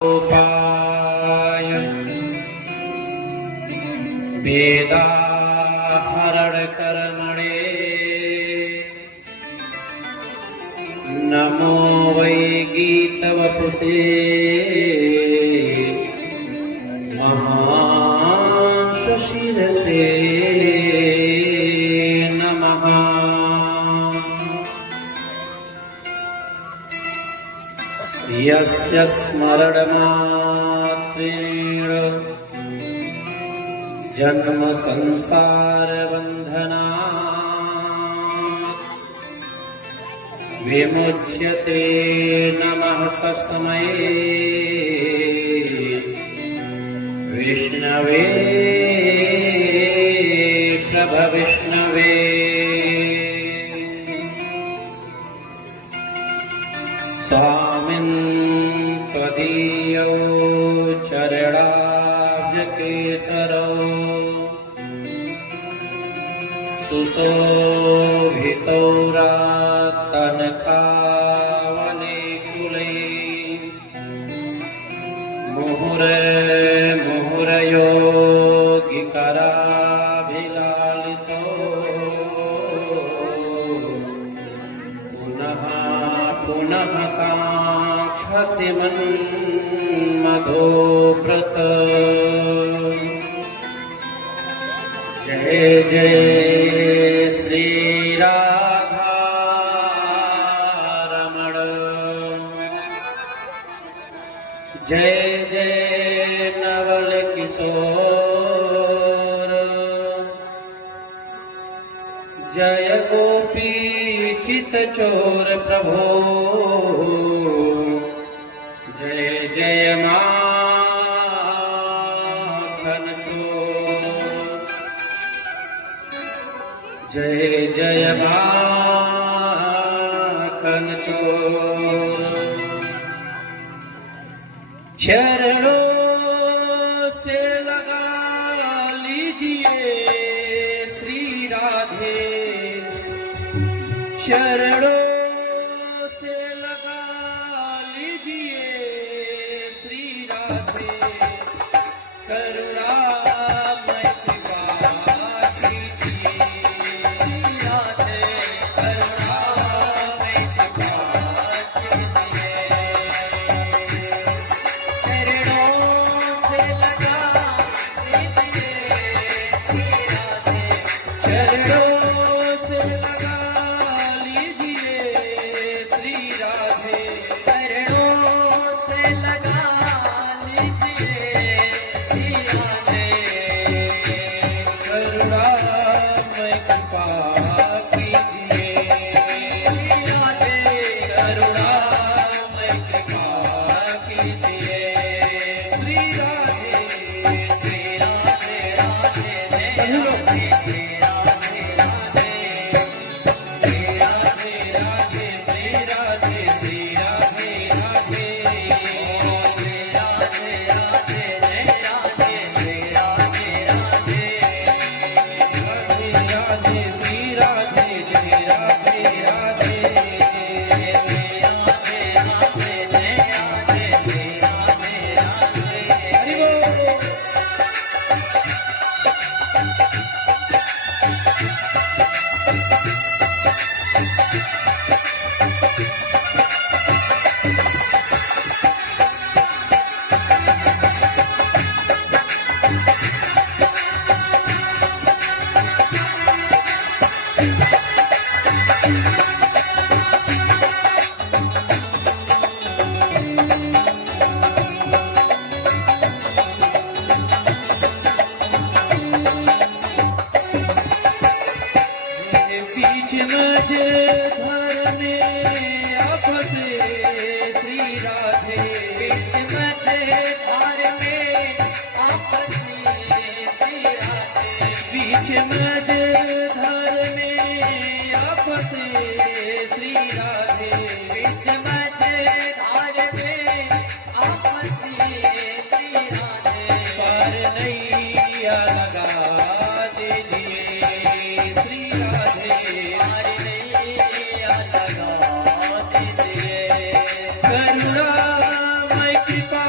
गोपाय वेदाहरणकर्मणे नमो वै गीतवपुषे महांसशिरसे नमः। यस्य स्मरणमात्रेण जन्म संसार बंधना विमुच्यते नमः तस्मै विष्णवे प्रभविष्णवे। स्वामिन् त्वदीयो चरणाब्जकेसरौ सुशोभितौ रात्तनखावलीकुलै मुहुर्मुहुर्योगिकराभिलालितो पुनः पुनः काङ्क्षति मन्मथोऽव्रत। जय जय श्री राधारमण, जय जय नवल किशोर, जय गोपी चित चोर प्रभो। जय जय माखन चोर, जय जय माखन चोर। चरणों से लगा लीजिए श्री राधे, चरणों से लगा लीजिए श्री राधे। करुणामय कृपा कीजिए श्री राधे, करुणामय कृपा कीजिए। चरणों से लगा लीजिए श्री राधे, चरणों से लगा लीजिए श्री राधे, चरणों से लगा लीजिए श्री राधे। करुणामय कृपा कीजिए श्री राधे, करुणामय कृपा कीजिए श्री राधे। श्री राधे राधे जय राधे, श्री राधे राधे, श्री राधे राधे, श्री राधे, श्री राधे राधे, श्री राधे राधे जय राधे, श्री राधे राधे, राधे राधे, श्री राधे, जय राधे राधे, श्री राधे राधे जय राधे, श्री राधे राधे। हरि बोल। बीच मझधार में फंसे श्री राधे, बीच मझधार में फंसे श्री राधे, बीच मझधार में फंसे श्री राधे, बीच मझधार में फंसे श्री राधे। पार नैया लगा दीजिए श्री राधे, पार नैया लगा दीजिए। करुणामय कृपा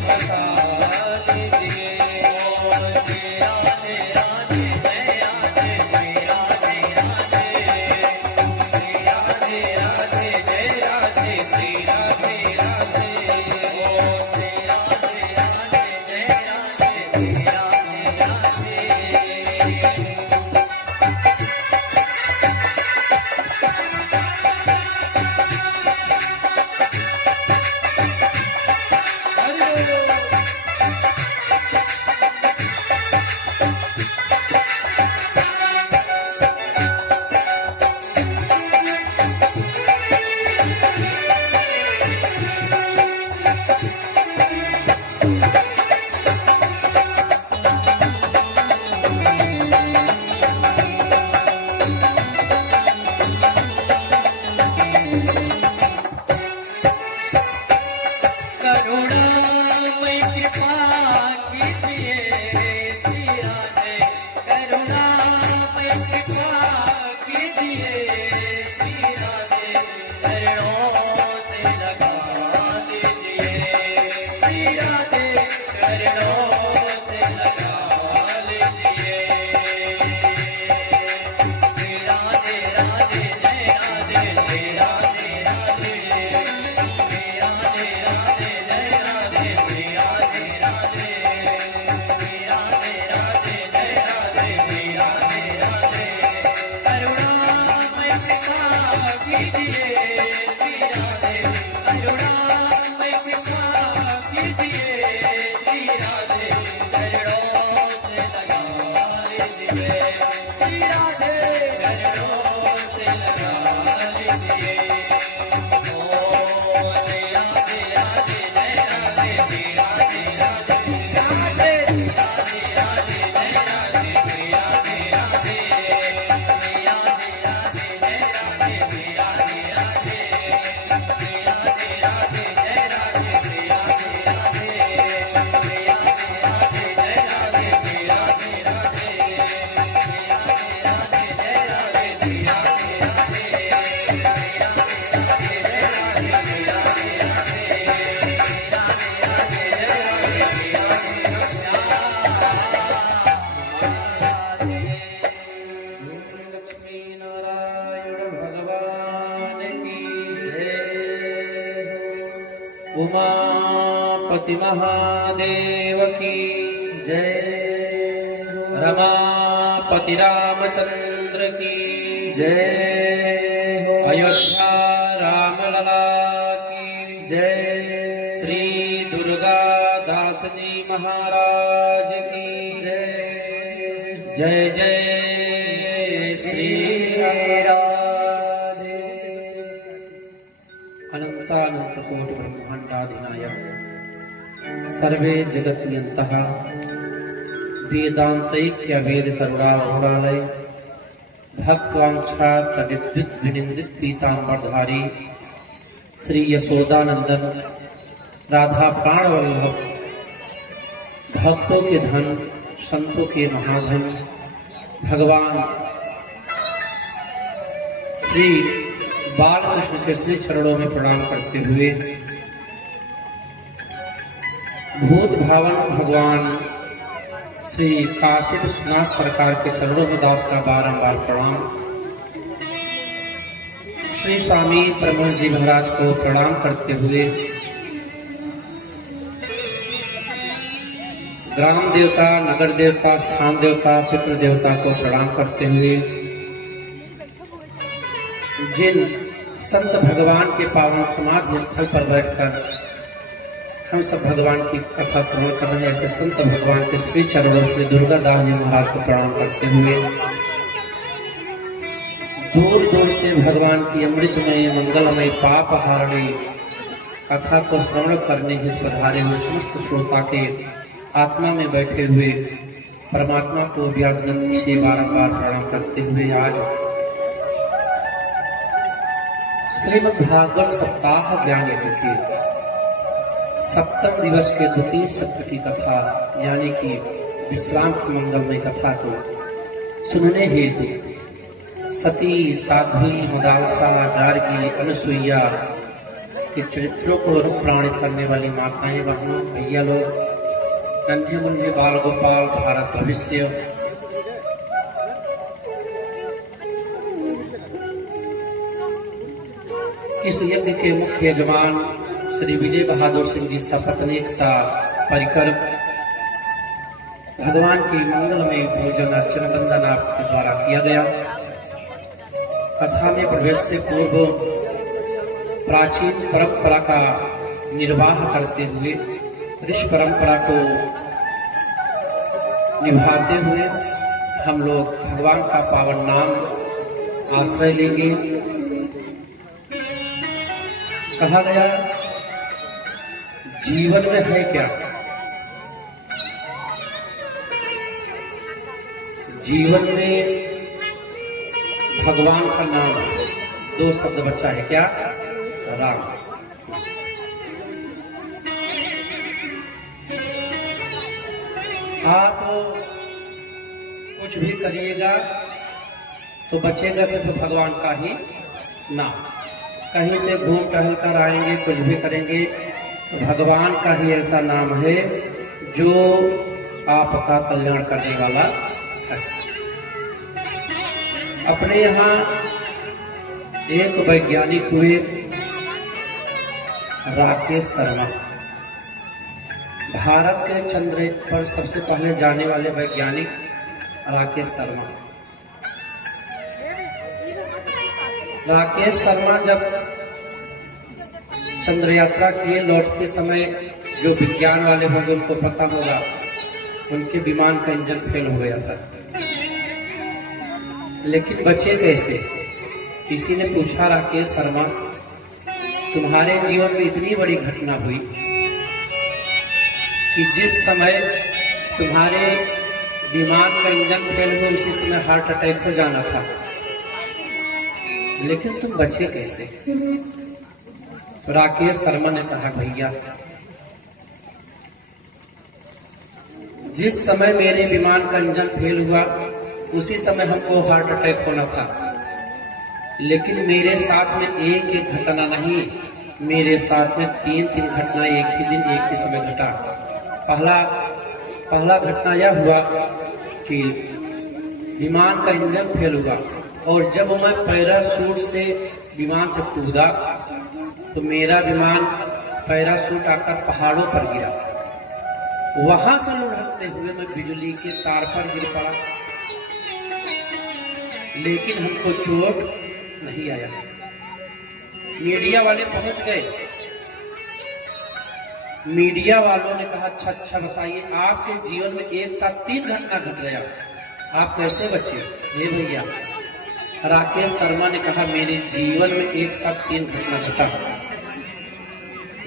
बता लीजिए। श्री राधे राधे जय राधे श्री राधे राधे, श्री राधे राधे जय राधे श्री राधे राधे, श्री राधे राधे जय राधे श्री राधे राधे। करुणामय कृपा कीजिए श्री राधे, करुणामय कृपा कीजिए श्री राधे, चरणों से लगा लीजिए श्री राधे, चरणों से लगा लीजिए। श्री राधे राधे जय राधे श्री राधे राधे, श्री राधे राधे जय राधे श्री राधे राधे, श्री राधे राधे जय राधे श्री राधे राधे। करुणामय कृपा कीजिए श्री राधे, करुणामय कृपा कीजिए श्री राधे, चरणों से लगा लीजिए श्री राधे, चरणों से लगा लीजिए। श्री राधे राधे जय राधे श्री राधे राधे, राधे राधे राधे जय राधे श्री राधे राधे, श्री राधे राधे जय राधे श्री राधे राधे, श्री राधे राधे जय राधे श्री राधे राधे, श्री राधे राधे जय राधे श्री राधे राधे, श्री राधे राधे जय राधे श्री राधे राधे, श्री राधे राधे जय राधे श्री राधे राधे। लक्ष्मी नारायण भगवान की जय, उमापति महादेव की जय, रमापति रामचंद्र की जय, अयोध्या रामलला की जय, श्री दुर्गा दास जी महाराज की जय, जय जय श्री राधे। अनंतानंत कोटि ब्रह्मांडाधिनायक सर्वे जगत नियंतः वेदांतैक्य वेद करुणावरुणालय भक्तवांछा तदिद्वित विनिंदित पीतांबरधारी श्री यशोदानंदन राधा प्राण वल्लभ, भक्तों के धन संतों के महाधन भगवान श्री बालकृष्ण के श्री चरणों में प्रणाम करते हुए भूत भावन भगवान श्री काशी विश्वनाथ सरकार के चरणों में दास का बारंबार प्रणाम। श्री स्वामी प्रमोद जी महाराज को प्रणाम करते हुए ग्राम देवता, नगर देवता, स्थान देवता, पितृ देवता को प्रणाम करते हुए जिन संत भगवान के पावन समाधि स्थल पर बैठकर हम सब भगवान की कथा श्रवण कर रहे हैं, ऐसे संत भगवान के श्री चरणों श्री दुर्गा दास जी महाराज को प्रणाम करते हुए दूर दूर से भगवान की अमृतमय मंगलमय पाप हारणी कथा को श्रवण करने के पधारे हुए समस्त श्रोता के आत्मा में बैठे हुए परमात्मा को व्यासगंध से बारंबार प्रणाम करते हुए आज श्रीमद् भागवत सप्ताह ज्ञान यज्ञ के सप्तम दिवस के द्वितीय सत्र की कथा यानी कि विश्राम की मंगलमय कथा को सुनने हेतु सती साध्वी मदालसा गार्गी अनुसुईया के चरित्रों को अनुप्राणित करने वाली माताएं, बहनों, भैया लोग, नन्हे मुन्हे बाल गोपाल, भारत भविष्य, इस यज्ञ के मुख्य यजमान श्री विजय बहादुर सिंह जी सपत्नीक सा परिकर भगवान की मंगलमय पूजन अर्चना बंदन आपके द्वारा किया गया। कथा में प्रवेश से पूर्व प्राचीन परंपरा का निर्वाह करते हुए ऋषि परंपरा को निभाते हुए हम लोग भगवान का पावन नाम आश्रय लेंगे। कहा गया, जीवन में है क्या? जीवन में भगवान का नाम, दो शब्द बचा है, क्या? राम। आप कुछ भी करिएगा तो बचेगा सिर्फ भगवान का ही नाम। कहीं से घूम टहल कर आएंगे, कुछ भी करेंगे, भगवान का ही ऐसा नाम है जो आपका कल्याण करने वाला है। अपने यहाँ एक वैज्ञानिक हुए, राकेश शर्मा, भारत के चंद्र पर सबसे पहले जाने वाले वैज्ञानिक राकेश शर्मा। राकेश शर्मा जब चंद्र यात्रा किए, लौटते समय जो विज्ञान वाले होंगे उनको पता होगा, उनके विमान का इंजन फेल हो गया था। लेकिन बचे कैसे? किसी ने पूछा, राकेश शर्मा, तुम्हारे जीवन में इतनी बड़ी घटना हुई कि जिस समय तुम्हारे विमान का इंजन फेल हुआ उसी समय हार्ट अटैक हो जाना था, लेकिन तुम बचे कैसे? तो राकेश शर्मा ने कहा, भैया, जिस समय मेरे विमान का इंजन फेल हुआ उसी समय हमको हार्ट अटैक होना था, लेकिन मेरे साथ में एक एक घटना नहीं, मेरे साथ में तीन घटना एक ही दिन एक ही समय घटा। पहला घटना यह हुआ कि विमान का इंजन फेल हुआ और जब मैं पैराशूट से विमान से कूदा तो मेरा विमान पैराशूट आकर पहाड़ों पर गिरा। वहां से लुढ़कते हुए मैं बिजली के तार पर गिर पड़ा, लेकिन हमको चोट नहीं आया। मीडिया वाले पहुंच गए। मीडिया वालों ने कहा, अच्छा बताइए, आपके जीवन में एक साथ 3 घटना घट गया, आप कैसे बचे? हे भैया, राकेश शर्मा ने कहा, मेरे जीवन में एक साथ 3 घटना घटा,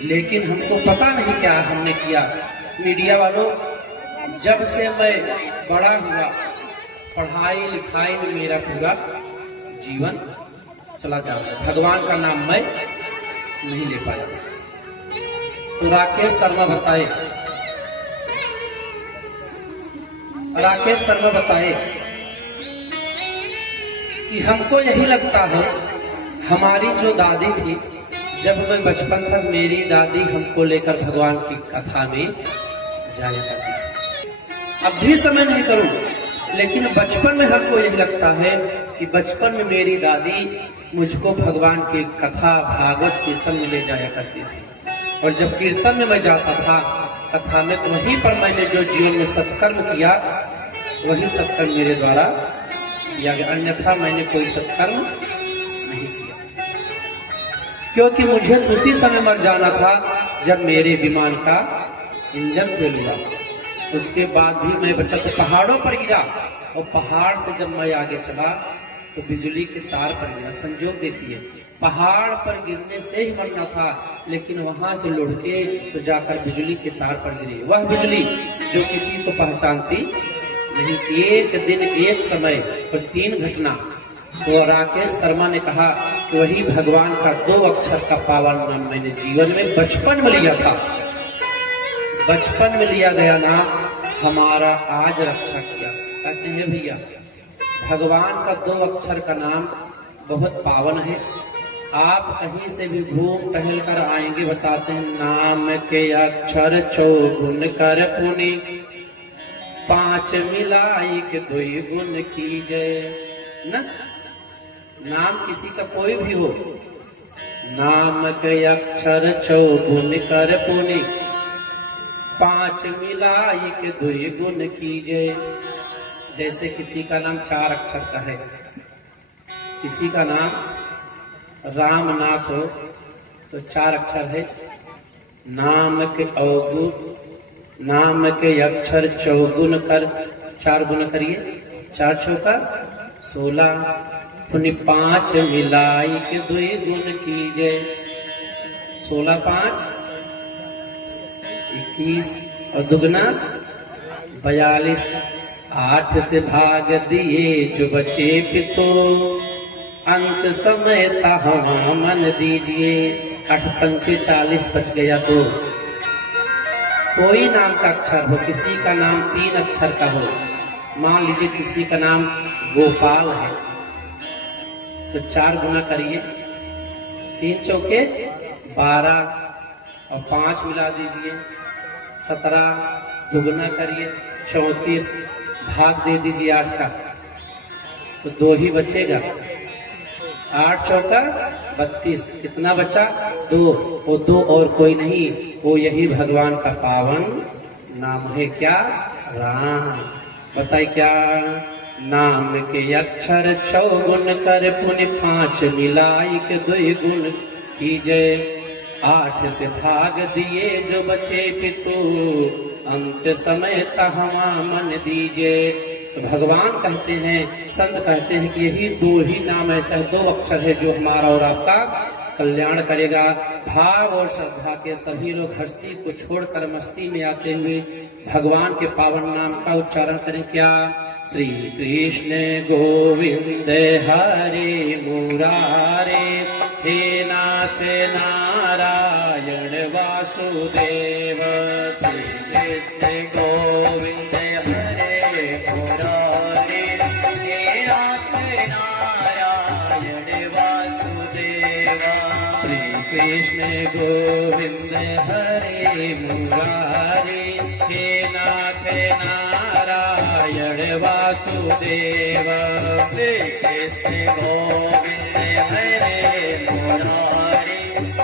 लेकिन हमको पता नहीं क्या हमने किया। मीडिया वालों, जब से मैं बड़ा हुआ, पढ़ाई लिखाई में मेरा पूरा जीवन चला जा रहा है, भगवान का नाम मैं नहीं ले पाया। तो राकेश शर्मा बताए कि हमको यही लगता है, हमारी जो दादी थी, जब मैं बचपन तक मेरी दादी हमको लेकर भगवान की कथा में जाया करती थी। अब भी समय नहीं करूं, लेकिन बचपन में हमको यही लगता है कि बचपन में मेरी दादी मुझको भगवान की कथा, भागवत कीर्तन में ले जाया करती थी, और जब कीर्तन में मैं जाता था, कथा में, तो वहीं पर मैंने जो जीवन में सत्कर्म किया, वही सत्कर्म मेरे द्वारा किया गया, अन्यथा मैंने कोई सत्कर्म नहीं किया, क्योंकि मुझे उसी समय मर जाना था जब मेरे विमान का इंजन फेल हुआ। उसके बाद भी मैं बचा तो पहाड़ों पर गिरा, और पहाड़ से जब मैं आगे चला तो बिजली के तार पर गिरा। संजोग देखिए, पहाड़ पर गिरने से ही मरना था, लेकिन वहां से लुढ़के तो जाकर बिजली के तार पर गिरी। वह बिजली जो किसी को पहचानती नहीं। एक दिन एक समय पर 3 घटना। तो राकेश शर्मा ने कहा कि वही भगवान का 2 अक्षर का पावन नाम मैंने जीवन में बचपन में लिया था। बचपन में लिया गया नाम हमारा आज रक्षा किया। कहते हैं भैया, भगवान का 2 अक्षर का नाम बहुत पावन है, आप कहीं से भी घूम टहल कर आएंगे, बताते हैं नाम के अक्षर चौगुन कर पुनि, पांच मिलाई के दुई गुण कीजय। न नाम किसी का कोई भी हो, नाम के अक्षर चौगुन कर पुनि, पांच मिलाई के दुई गुण कीजय। जैसे किसी का नाम 4 अक्षर का है, किसी का नाम रामनाथ हो तो 4 अक्षर है, नाम के अवगुण नाम के अक्षर चौगुन कर, 4 गुण करिए, 4 चौका 16, पुनि 5 मिलाई के दुई गुण कीजय। 16 5 21 और दुगना 42, 8 से भाग दिए जो बचे पितो, अंत समय तहाँ मन दीजिए। 8 पंचे 40 बच गया तो कोई नाम का अक्षर हो, किसी का नाम 3 अक्षर का हो, मान लीजिए किसी का नाम गोपाल है तो 4 गुना करिए, 3 चौके 12 और 5 मिला दीजिए 17, दुगना करिए 34, भाग दे दीजिए 8 का तो 2 ही बचेगा, 8 चौका 32, कितना बचा 2, वो 2 और कोई नहीं, वो यही भगवान का पावन नाम है, क्या राम। बताइए क्या, नाम के अक्षर चौगुन कर पुनि, 5 मिलाई के दुई गुण कीजय। 8 से भाग दिए जो बचे पितु, अंत समय तहाँ मन दीजिए। तो भगवान कहते हैं, संत कहते हैं कि यही 2 ही नाम ऐसा है, 2 अक्षर है जो हमारा और आपका कल्याण करेगा। भाव और श्रद्धा के सभी लोग हस्ती को छोड़कर मस्ती में आते हुए भगवान के पावन नाम का उच्चारण करें। क्या, श्री कृष्ण गोविंद हरे मुरारे, हे नाथ नारायण वासुदेव। श्री कृष्ण गोविंद हरे मुरारे, हे नाथ नारायण वासुदेव। श्री कृष्ण गोविंद हरे मुरारे, हे नाथ नारायण वासुदेव। श्री कृष्ण गोविंद हरे मुरारे,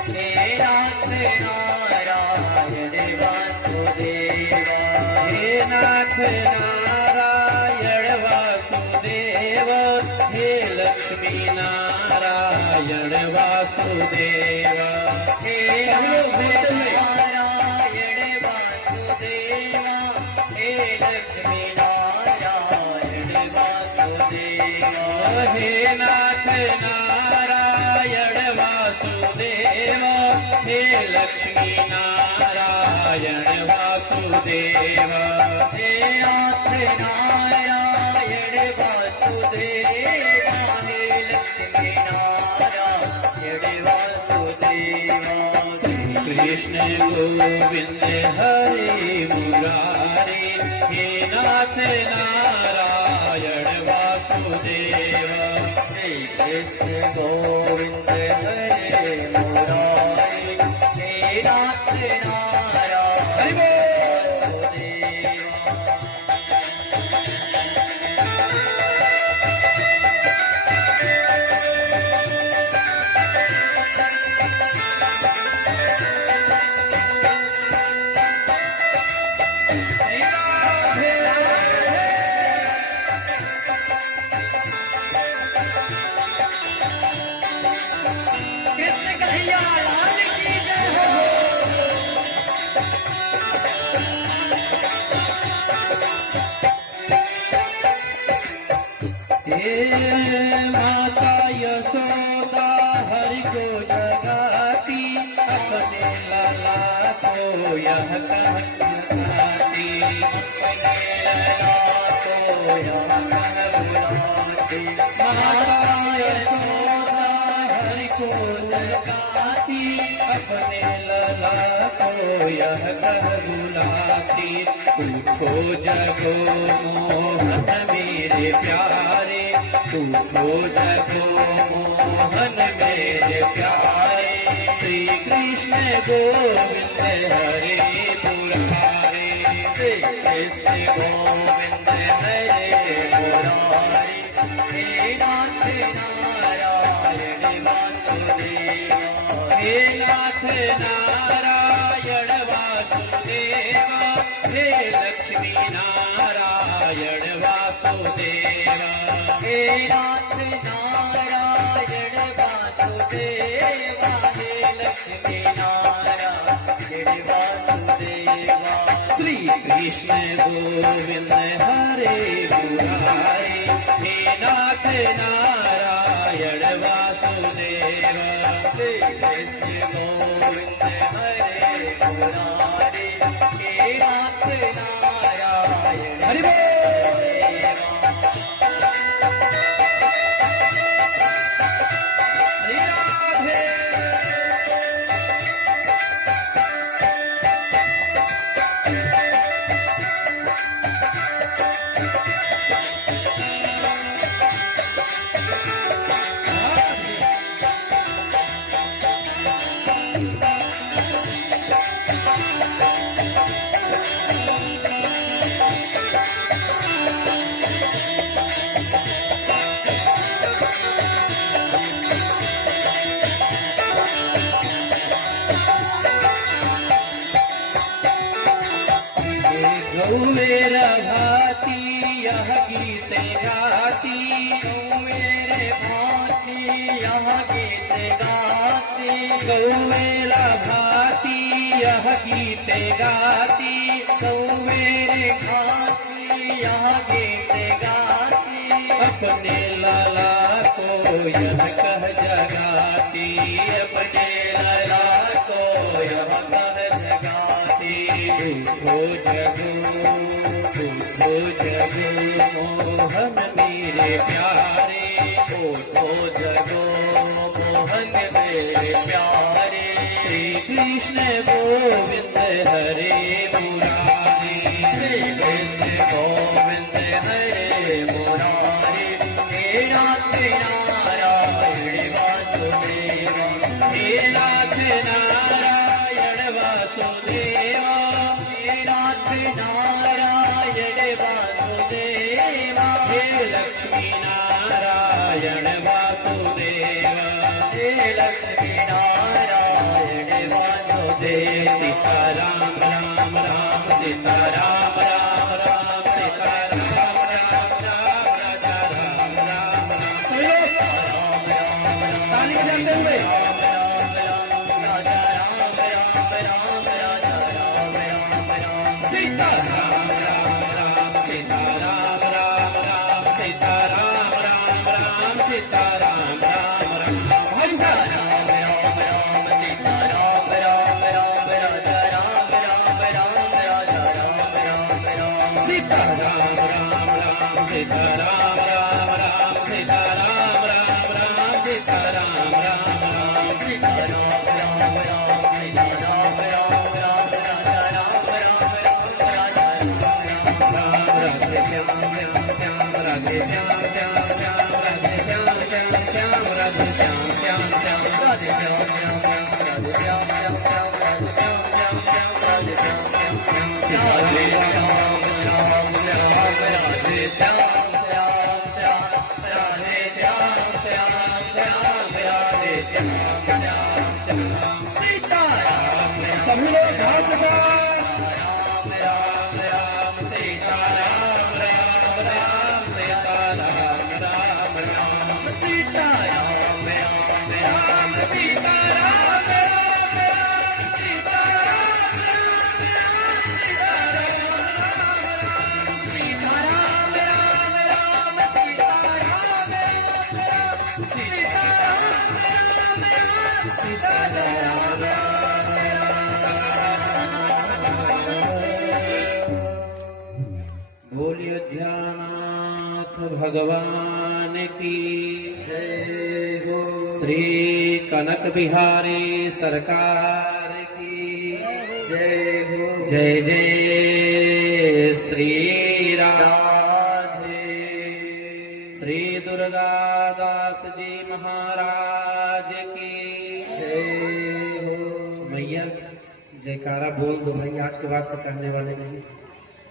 हे नाथ नारायण वासुदेव। हे नाथ नारायण वासुदेव, हे लक्ष्मी नारायण वासुदेव। हे नारायण वासुदेव, हे लक्ष्मी नारायण वासुदेव। हे नाथ नारायण वासुदेव, हे लक्ष्मी नारायण वासुदेव। हे नाथ नारायण वासुदेव, हे लक्ष्मी नारायण वासुदेव। श्री कृष्ण गोविंद हरे मुरारे, हे नाथ नारायण वासुदेव। श्री कृष्ण गोविंद हरे मुरारे, हे नाथ नारायण वासुदेव। कृष्ण कन्हैया लाल की जय हो। हे माता यशोदा हरि को जगाती, अपने लाला को यह कहती, अपने लाला को यह कहती। माता यशोदा हरि को जगाती, अपने लाला को यह कह बुलाती। उठो जगो मोहन मेरे प्यारे, तू हो जगो मोहन मेरे प्यारे, श्री कृष्ण गोविंद हरे मुरारे, श्री कृष्ण गोविंद हरे मुरारे, हे नाथ नारायण वासुदेवा, हे नाथ नारायण वासुदेवा, हे लक्ष्मी नारायण वासुदेवा, हे नाथ नारायण वासुदेवा, हे लक्ष्मी नारायण वासुदेवा, श्री कृष्ण गोविंद हरे मुरारे, हे नाथ नारायण वासुदेवा, श्री कृष्ण गोविंद हरे मुरारे, हे नाथ नारायण हरि बोल। मेरा भाती यह गीत गाती, मेरे भाती यह गीत गाती, गौ मेरा भाती यह गीत गाती, गौ मेरे भाती यह गीत गाती, अपने लाला को यह कह जगाती, अपने लाला को यह कह जगाती, हो जगो मोहन मेरे प्यारे, ओ जगो मोहन मेरे प्यारे, श्री कृष्ण गोविंद हरे मुरारे, श्री कृष्ण गोविंद हरे मुरारे, हे नाथ नारायण वासुदेवा, हे नाथ नारायण वासुदेवा, हे नाथ नारायण वासुदेवा, हे लक्ष्मी नारायण वासुदेवा, हे लक्ष्मी नारायण वासुदेवा, सीताराम राम राम सीताराम राम राम सीताराम राम राम राजा राम राम राम, ताली बजाते हुए सीताराम राम राम सीताराम राम राम सीताराम राम राम सीताराम राम राम, हरि राम राम राम सीताराम राम राम राजा राम राम राम राजा राम राम राम, सीताराम राम राम सीताराम राम राम सीताराम राम राम सीताराम राम राम, सीताराम राम राम सीताराम राम राम राजा राम राम राम राजा राम राम, राधे श्याम श्याम श्याम राधे श्याम श्याम श्याम राधे श्याम श्याम श्याम राधे श्याम श्याम श्याम राधे श्याम श्याम श्याम राधे श्याम श्याम श्याम राधे श्याम श्याम श्याम राधे श्याम श्याम श्याम राधे श्याम श्याम श्याम राधे श्याम श्याम श्याम राधे श्याम श्याम श्याम राधे श्याम श्याम श्याम, सीताराम सभी लोग हाथ राम राम राम सीताराम राम राम सीताराम राम राम, सीताराम राम राम सीताराम राम राम सीताराम राम राम सीताराम राम राम सीताराम राम राम सीताराम राम राम सीताराम राम बोलिए ध्यानाथ भगवान की जय हो, श्री कनक बिहारी सरकार की जय हो, जय जय श्री राधे, श्री दुर्गा दुर्गादास जी महाराज की जय हो। मैया जयकारा बोल दो भाई, आज के बाद से कहने वाले नहीं।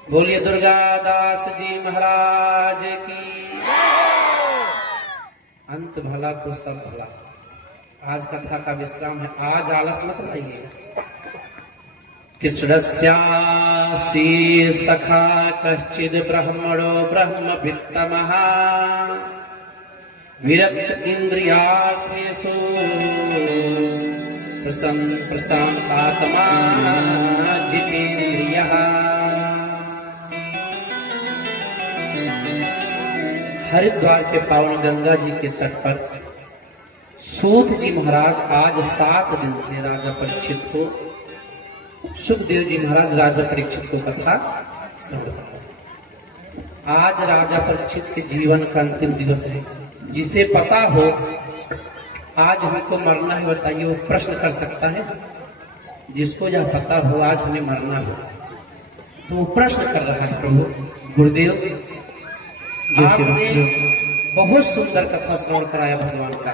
बोलिए दुर्गादास जी महाराज की। अंत भला तो सब भला। आज कथा का विश्राम है, आज आलस मत लाइए। कृष्णस्यासी सखा कश्चिद ब्रह्मणो ब्रह्मवित्तमः विरक्त इंद्रियार्थेषु प्रशान्तात्मा जितेन्द्रियः। हरिद्वार के पावन गंगा जी के तट पर सूत जी महाराज आज 7 दिन से राजा परीक्षित को, सुखदेव जी महाराज राजा परीक्षित को कथा समझा। आज राजा परीक्षित के जीवन का अंतिम दिवस है। जिसे पता हो आज हमको मरना है, बताइए वो प्रश्न कर सकता है। जिसको यह पता हो आज हमें मरना हो तो वो प्रश्न कर रहा है। प्रभु गुरुदेव आपने बहुत सुंदर कथा श्रवण कराया भगवान का।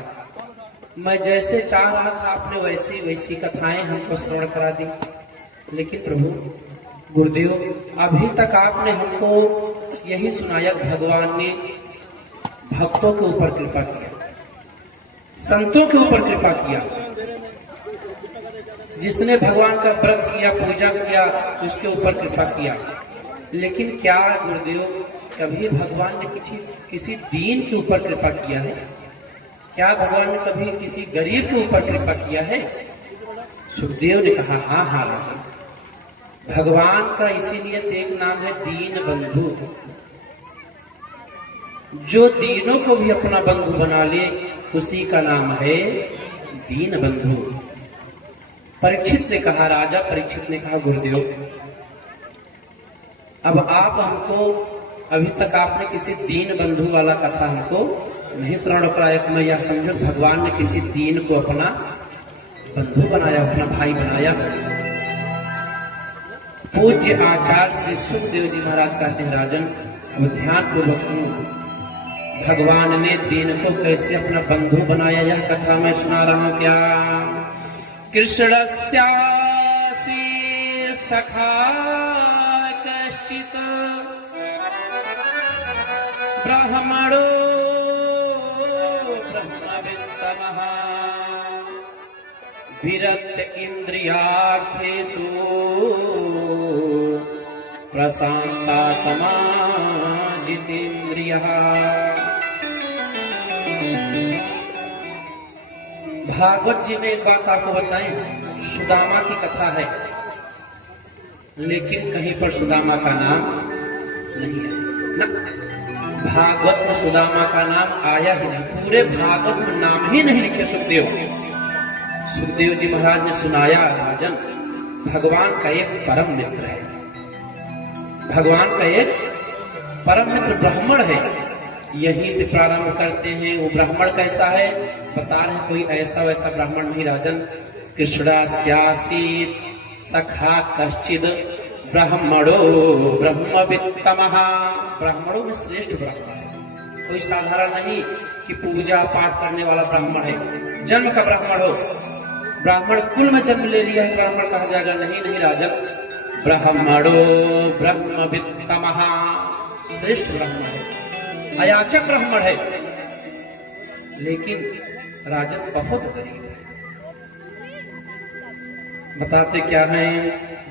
मैं जैसे चाह रहा था आपने वैसी वैसी कथाएं हमको श्रवण करा दी। लेकिन प्रभु गुरुदेव अभी तक आपने हमको यही सुनाया, भगवान ने भक्तों के ऊपर कृपा किया, संतों के ऊपर कृपा किया। जिसने भगवान का व्रत किया, पूजा किया, उसके ऊपर कृपा किया। लेकिन क्या गुरुदेव कभी भगवान ने किसी दीन के ऊपर कृपा किया है? क्या भगवान ने कभी किसी गरीब के ऊपर कृपा किया है? सुखदेव ने कहा हाँ हाँ राजा, भगवान का इसीलिए एक नाम है दीन बंधु। जो दीनों को भी अपना बंधु बना ले उसी का नाम है दीन बंधु। परीक्षित ने कहा, राजा परीक्षित ने कहा गुरुदेव अब आप हमको, अभी तक आपने किसी दीन बंधु वाला कथा हमको नहीं श्रवण कराया। मैं यह समझो भगवान ने किसी दीन को अपना बंधु बनाया, अपना भाई बनाया। पूज्य आचार्य श्री सुखदेव जी महाराज कहते हैं राजन ध्यान पूर्वक सुनो, भगवान ने दीन को कैसे अपना बंधु बनाया यह कथा मैं सुना रहा हूं। क्या कृष्णस्यासी सखा कश्चित् ब्रह्मणो ब्रह्मवित्तमः विरक्त इंद्रियार्थेषु प्रशान्तात्मा जितेन्द्रियः। भागवत जी में एक बात आपको बताएं, सुदामा की कथा है लेकिन कहीं पर सुदामा का नाम नहीं है ना। भागवत में सुदामा का नाम आया ही नहीं, पूरे भागवत में नाम ही नहीं लिखे सुखदेव। सुखदेव जी महाराज ने सुनाया राजन भगवान का एक परम मित्र है, भगवान का एक परम मित्र ब्राह्मण है। यहीं से प्रारंभ करते हैं। वो ब्राह्मण कैसा है बता रहे, कोई ऐसा वैसा ब्राह्मण नहीं राजन। कृष्णास्यासी सखा कश्चिद ब्राह्मणो ब्रह्मवित्तमः, ब्राह्मणों में श्रेष्ठ ब्राह्मण है, कोई साधारण नहीं कि पूजा पाठ करने वाला ब्राह्मण है, जन्म का ब्राह्मण हो, ब्राह्मण कुल में जन्म ले लिया है ब्राह्मण कहा जाएगा, नहीं नहीं राजन, ब्राह्मणो ब्रह्मवित्तमः, श्रेष्ठ ब्राह्मण है, अयाचक ब्राह्मण है, लेकिन राजन बहुत गरीब है। बताते क्या है,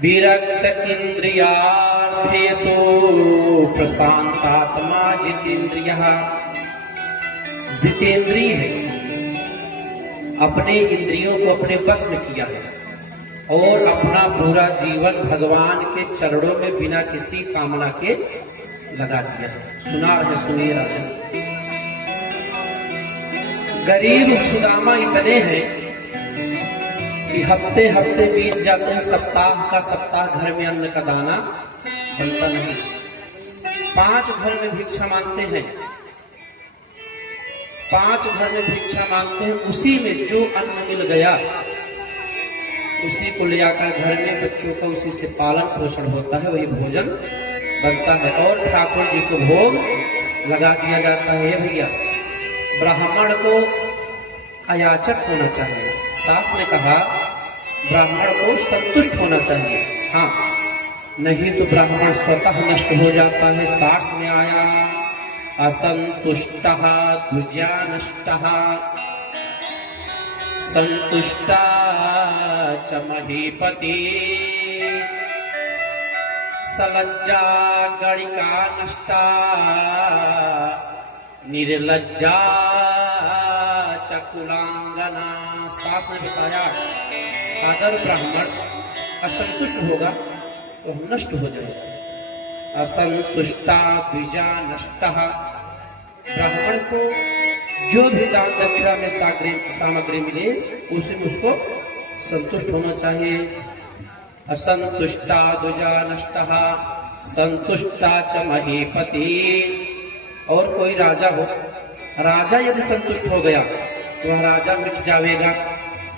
विरक्त इंद्रियार्थेषु प्रशान्तात्मा जितेन्द्रियः, जितेंद्रिय है, अपने इंद्रियों को अपने वश में किया है और अपना पूरा जीवन भगवान के चरणों में बिना किसी कामना के लगा दिया है। सुना रहे, सुनिए राजन। गरीब सुदामा इतने हैं कि हफ्ते हफ्ते बीत जाते हैं, सप्ताह का सप्ताह घर में अन्न का दाना बनता नहीं। 5 घर में भिक्षा मांगते हैं, 5 घर में भिक्षा मांगते हैं, उसी में जो अन्न मिल गया उसी को ले जाकर घर में बच्चों का उसी से पालन पोषण होता है, वही भोजन बनता है और ठाकुर जी को भोग लगा दिया जाता है। भैया ब्राह्मण को अयाचक होना चाहिए। साथ में कहा ब्राह्मण को संतुष्ट होना चाहिए। हाँ, नहीं तो ब्राह्मण स्वतः नष्ट हो जाता है। शास्त्र में आया असंतुष्टः द्विजा नष्टः संतुष्टा च महीपति सलज्जा गणिका नष्टा निर्लज्जा च कुलांगना। साथ में बताया अगर ब्राह्मण असंतुष्ट होगा तो हम नष्ट हो जाएगा। असंतुष्टा द्विजा नष्टः, ब्राह्मण को जो भी दान दक्षिणा में सामग्री मिले उसी में उसको संतुष्ट होना चाहिए। असंतुष्टा द्विजा नष्टः संतुष्टा च महीपति। और कोई राजा हो, राजा यदि संतुष्ट हो गया तो वह राजा मिट जाएगा।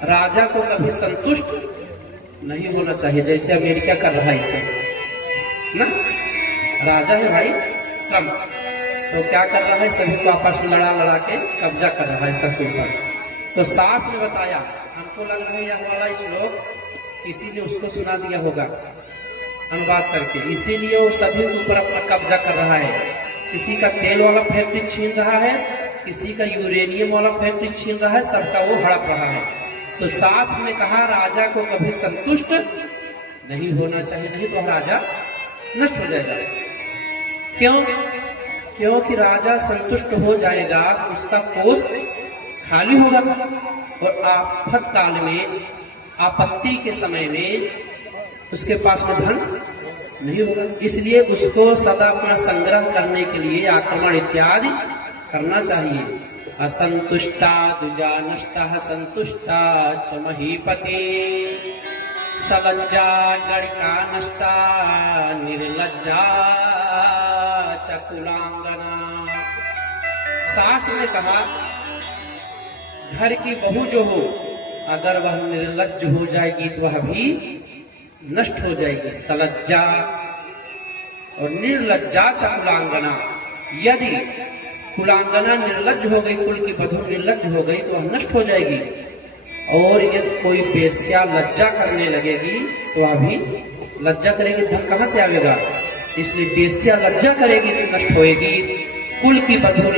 राजा को कभी संतुष्ट नहीं होना चाहिए, जैसे अमेरिका कर रहा है इसे ना। राजा है भाई ट्रम्प, तो क्या कर रहा है, सभी को आपस में लड़ा लड़ा के कब्जा कर रहा है सबके ऊपर। तो साथ में बताया, हमको लग रहा है यह वाला श्लोक किसी ने उसको सुना दिया होगा अनुवाद करके, इसीलिए वो सभी के ऊपर अपना कब्जा कर रहा है। किसी का तेल वाला फैक्ट्री छीन रहा है, किसी का यूरेनियम वाला फैक्ट्री छीन रहा है, सबका वो हड़प रहा है। तो साथ में कहा राजा को कभी संतुष्ट नहीं होना चाहिए, नहीं तो राजा नष्ट हो जाएगा। क्यों? क्योंकि राजा संतुष्ट हो जाएगा उसका कोष खाली होगा और आफत काल में, आपत्ति के समय में उसके पास में धन नहीं होगा। इसलिए उसको सदा अपना संग्रह करने के लिए आक्रमण इत्यादि करना चाहिए। असंतुष्टा द्विजा नष्टः संतुष्टा च महीपति सलज्जा गणिका नष्टा निर्लज्जा च कुलांगना। शास्त्र ने कहा घर की बहू जो हो अगर वह निर्लज्ज हो जाएगी तो वह भी नष्ट हो जाएगी। सलज्जा और निर्लज्जा च कुलांगना। यदि कुलांगना निर्लज्ज हो गई, कुल की बधू निर्लज्ज हो गई तो वह नष्ट हो जाएगी। और यदि कोई बेश्या लज्जा करने लगेगी तो वह भी लज्जा करेगी, धन कहाँ से आएगा। इसलिए बेश्या लज्जा करेगी तो नष्ट होएगी, कुल की बधू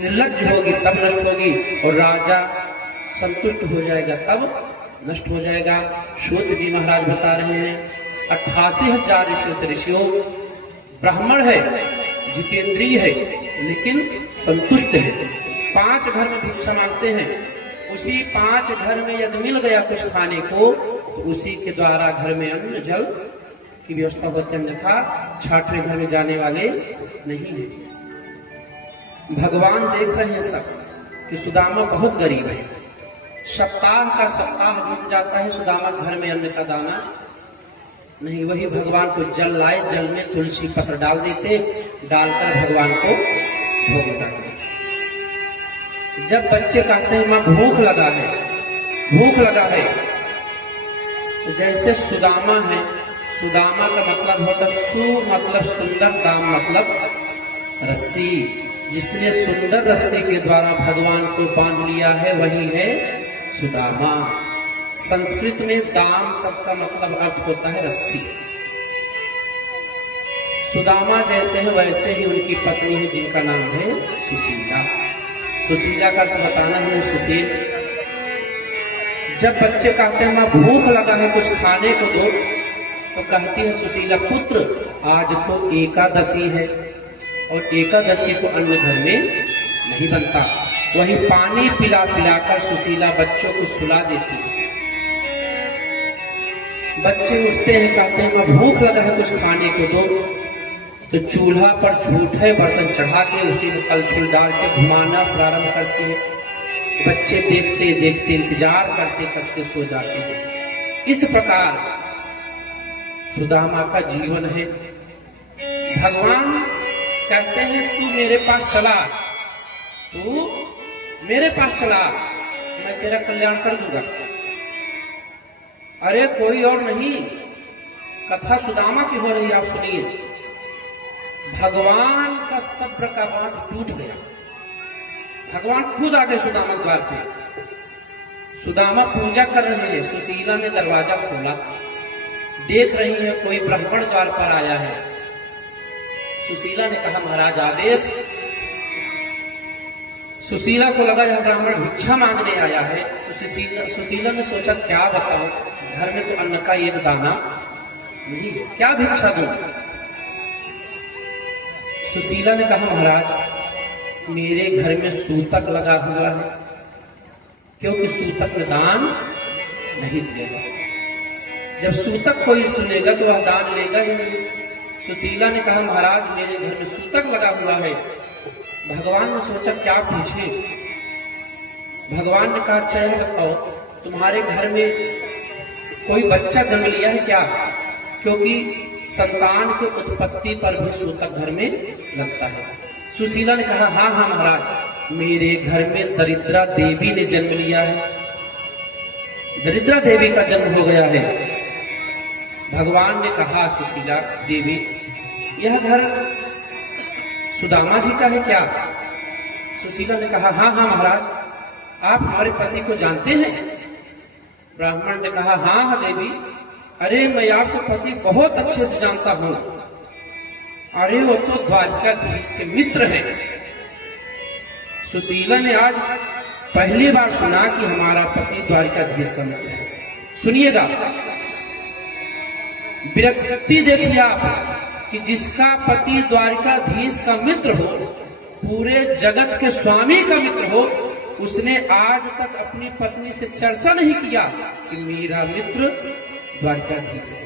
निर्लज्ज होगी तब नष्ट होगी, और राजा संतुष्ट हो जाएगा तब नष्ट हो जाएगा। सूत जी महाराज बता रहे हैं 88,000 ऋषियों से ऋषियों ब्राह्मण है, जितेंद्रिय है, लेकिन संतुष्ट है। 5 घर में भिक्षा मांगते हैं, उसी 5 घर में यदि मिल गया कुछ खाने को तो उसी के द्वारा घर में अन्न जल की व्यवस्था होती है, अन्यथा 6ठवें घर में जाने वाले नहीं है। भगवान देख रहे हैं सब कि सुदामा बहुत गरीब है, सप्ताह का सप्ताह बीत जाता है, सुदामा घर में अन्न का दाना नहीं। वही भगवान को जल लाए, जल में तुलसी पत्र डाल देते, डालकर भगवान को भोग लगाते। जब बच्चे कहते हैं माँ भूख लगा है, भूख लगा है, तो जैसे सुदामा है, सुदामा का मतलब होता सु मतलब सुंदर, दाम मतलब रस्सी। जिसने सुंदर रस्सी के द्वारा भगवान को बांध लिया है वही है सुदामा। संस्कृत में दाम शब्द का मतलब अर्थ होता है रस्सी। सुदामा जैसे है वैसे ही उनकी पत्नी है जिनका नाम है सुशीला। सुशीला का तो बताना है सुशील। जब बच्चे कहते हैं माँ भूख लगा है कुछ खाने को दो, तो कहती है सुशीला पुत्र आज तो एकादशी है और एकादशी को अन्न घर में नहीं बनता। वही पानी पिला पिलाकर सुशीला बच्चों को सुला देती है। बच्चे उठते हैं, कहते हैं माँ भूख लगा है कुछ खाने को दो, तो चूल्हा पर झूठे बर्तन चढ़ा के उसी में कलछुल डाल के घुमाना प्रारंभ करती है। बच्चे देखते देखते इंतजार करते करते सो जाते हैं। इस प्रकार सुदामा का जीवन है। भगवान कहते हैं तू मेरे पास चला, तू मेरे पास चला, मैं तेरा कल्याण कर दूंगा। अरे कोई और नहीं, कथा सुदामा की हो रही, आप सुनिए। भगवान का सब्र का बांध टूट गया। भगवान खुद आ गए सुदामा द्वार पे। सुदामा पूजा कर रहे हैं, सुशीला ने दरवाजा खोला, देख रही है कोई ब्राह्मण द्वार पर आया है। सुशीला ने कहा महाराज आदेश। सुशीला को लगा यह ब्राह्मण भिक्षा मांगने आया है, तो सुशीला ने सोचा क्या बताऊं, घर में तो अन्न का एक दाना नहीं, क्या भिक्षा दूं। सुशीला ने कहा महाराज मेरे घर में सूतक लगा हुआ है, क्योंकि सूतक में दान नहीं दिया। जब सूतक कोई सुनेगा तो वह दान लेगा ही नहीं। सुशीला ने कहा महाराज मेरे घर में सूतक लगा हुआ है। भगवान ने सोचा क्या पूछे। भगवान ने कहा चैन रखो, तुम्हारे घर में कोई बच्चा जन्म लिया है क्या, क्योंकि संतान की उत्पत्ति पर भी सूतक घर में लगता है। सुशीला ने कहा हाँ हाँ महाराज मेरे घर में दरिद्रा देवी ने जन्म लिया है, दरिद्रा देवी का जन्म हो गया है। भगवान ने कहा सुशीला देवी यह घर सुदामा जी का है क्या। सुशीला ने कहा हाँ हाँ महाराज आप हमारे पति को जानते हैं। ब्राह्मण ने कहा हाँ हाँ देवी, अरे मैं आपके पति बहुत अच्छे से जानता हूं। अरे वो तो द्वारकाधीश के मित्र हैं। सुशीला ने आज पहली बार सुना कि हमारा पति द्वारकाधीश का मित्र है। सुनिएगा विरक्ति देखिए आप कि जिसका पति द्वारकाधीश का मित्र हो, पूरे जगत के स्वामी का मित्र हो, उसने आज तक अपनी पत्नी से चर्चा नहीं किया कि मेरा मित्र द्वारकाधीश है।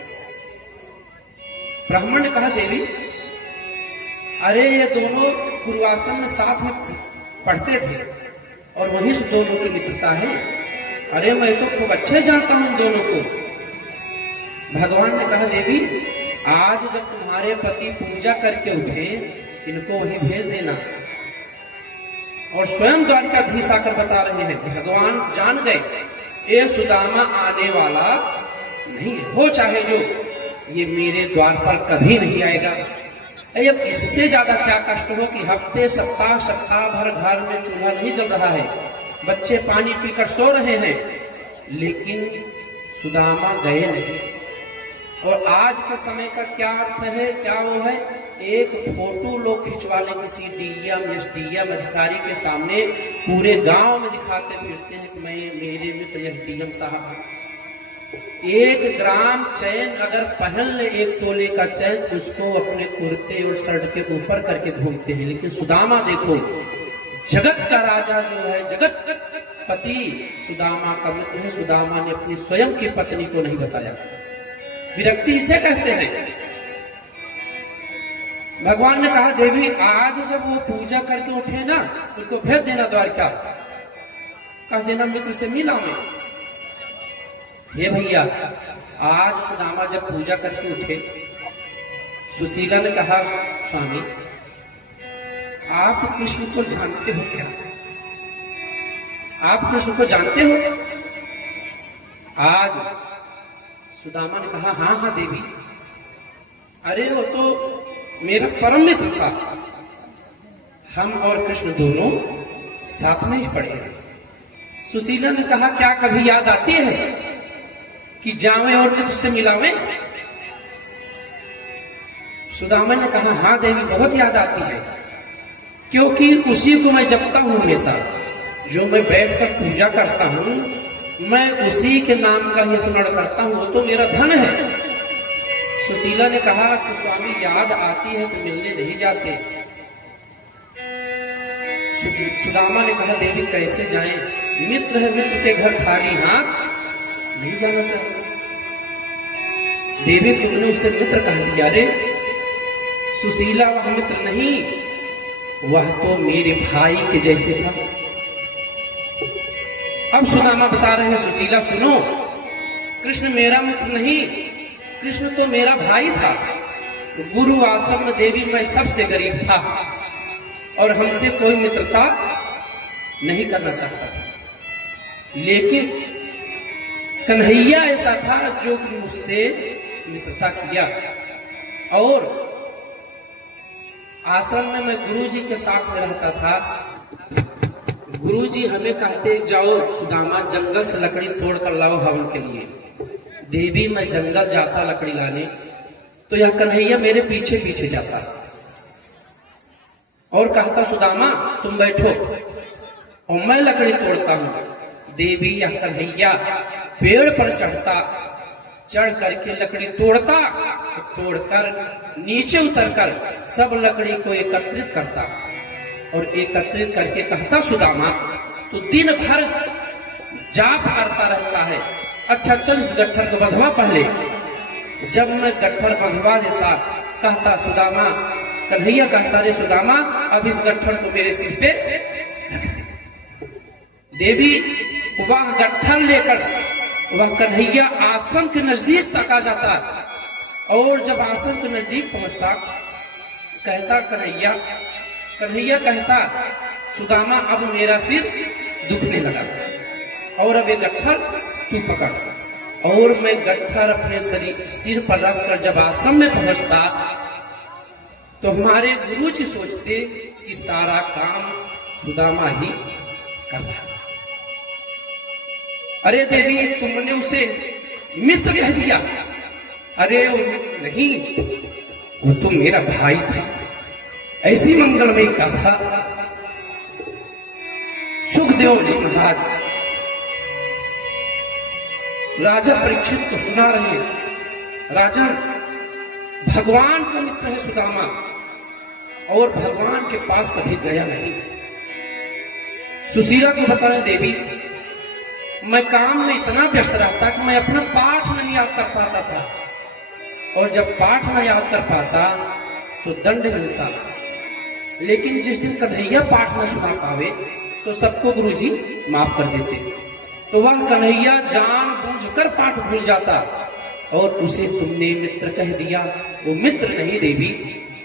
ब्राह्मण ने कहा देवी अरे ये दोनों गुरुआश्रम में साथ में पढ़ते थे और वहीं से दोनों की मित्रता है। अरे मैं तो खूब अच्छे जानता हूं दोनों को। भगवान ने कहा देवी आज जब तुम्हारे पति पूजा करके उठे इनको वहीं भेज देना। और स्वयं द्वारकाधीश आकर बता रहे हैं, भगवान जान गए ये सुदामा आने वाला नहीं है, हो चाहे जो, ये मेरे द्वार पर कभी नहीं आएगा। अब इससे ज्यादा क्या कष्ट हो कि हफ्ते सप्ताह भर घर में चूल्हा नहीं जल रहा है, बच्चे पानी पीकर सो रहे हैं, लेकिन सुदामा गए नहीं। और आज के समय का क्या अर्थ है, क्या वो है, एक फोटो लोग खिंचवा ले किसी डीएम एसडीएम अधिकारी के सामने, पूरे गांव में दिखाते फिरते हैं कि मैं मेरे मित्र एसडीएम साहब हैं। एक ग्राम चैन अगर पहन ले, एक तोले का चैन, उसको अपने कुर्ते और शर्ट के ऊपर करके घूमते हैं। लेकिन सुदामा देखो, जगत का राजा जो है, जगत पति सुदामा का मित्र है। सुदामा ने अपनी स्वयं की पत्नी को नहीं बताया। विरक्ति इसे कहते हैं। भगवान ने कहा देवी आज जब वो पूजा करके उठे ना, उनको भेज देना द्वारका, कह देना मित्र से मिला मैं। हे भैया आज सुदामा जब पूजा करके उठे, सुशीला ने कहा स्वामी आप कृष्ण को जानते हो क्या, आप कृष्ण को जानते हो। आज सुदामा ने कहा हाँ हाँ देवी, अरे वो तो मेरा परम मित्र था, हम और कृष्ण दोनों साथ में ही पढ़े हैं। सुशीला ने कहा क्या कभी याद आती है कि जावें और मित्र से मिलावें। सुदामा ने कहा हाँ देवी बहुत याद आती है, क्योंकि उसी को मैं जपता हूं हमेशा, जो मैं बैठकर पूजा करता हूं, मैं उसी के नाम का ही स्मरण करता हूं, वो तो मेरा धन है। सुशीला ने कहा कि स्वामी याद आती है तो मिलने नहीं जाते। सुदामा ने कहा देवी कैसे जाएं, मित्र है, मित्र के घर खाली हाथ नहीं जाना चाहिए। देवी तुमने उससे मित्र कह दिया। अरे सुशीला वह मित्र नहीं, वह तो मेरे भाई के जैसे था। अब सुदामा बता रहे हैं सुशीला सुनो, कृष्ण मेरा मित्र नहीं, कृष्ण तो मेरा भाई था। गुरु आश्रम में देवी मैं सबसे गरीब था और हमसे कोई मित्रता नहीं करना चाहता था, लेकिन कन्हैया ऐसा था जो मुझसे मित्रता किया। और आश्रम में मैं गुरु जी के साथ में रहता था, गुरुजी हमें कहते जाओ सुदामा जंगल से लकड़ी तोड़ कर लाओ हवन के लिए। देवी मैं जंगल जाता लकड़ी लाने तो यह कन्हैया मेरे पीछे पीछे जाता और कहता सुदामा तुम बैठो और मैं लकड़ी तोड़ता हूं। देवी यह कन्हैया पेड़ पर चढ़ता, चढ़ करके लकड़ी तोड़ता, तोड़कर नीचे उतरकर सब लकड़ी को एकत्रित करता और एकत्रित करके कहता सुदामा तू दिन भर जाप करता रहता है, अच्छा चल इस गट्ठर को बंधवा पहले। जब मैं गट्ठर बंधवा देता कहता सुदामा, कन्हैया कहता रे सुदामा अब इस गट्ठर को मेरे सिर पे रख दे। देवी वह गट्ठर लेकर वह कन्हैया आश्रम के नजदीक तक आ जाता और जब आश्रम के नजदीक पहुंचता कहता कन्हैया कहता सुदामा अब मेरा सिर दुखने लगा और अब ये गट्ठर तू पकड़। और मैं गट्ठर अपने सिर पर रखकर जब आश्रम में पहुंचता तो हमारे गुरुजी सोचते कि सारा काम सुदामा ही कर रहा। अरे देवी तुमने उसे मित्र कह दिया। अरे वो मित्र नहीं, वो तो मेरा भाई था। ऐसी मंगलमयी कथा सुखदेव जी महाराज राजा परीक्षित को सुना रहे। राजन भगवान का मित्र है सुदामा और भगवान के पास कभी गया नहीं। सुशीला को बताया देवी मैं काम में इतना व्यस्त रहता कि मैं अपना पाठ नहीं याद कर पाता था और जब पाठ न याद कर पाता तो दंड मिलता, लेकिन जिस दिन कन्हैया पाठ न सुना पावे तो सबको गुरुजी माफ कर देते। तो वह कन्हैया जानबूझकर पाठ भूल जाता और उसे तुमने मित्र कह दिया। वो मित्र नहीं देवी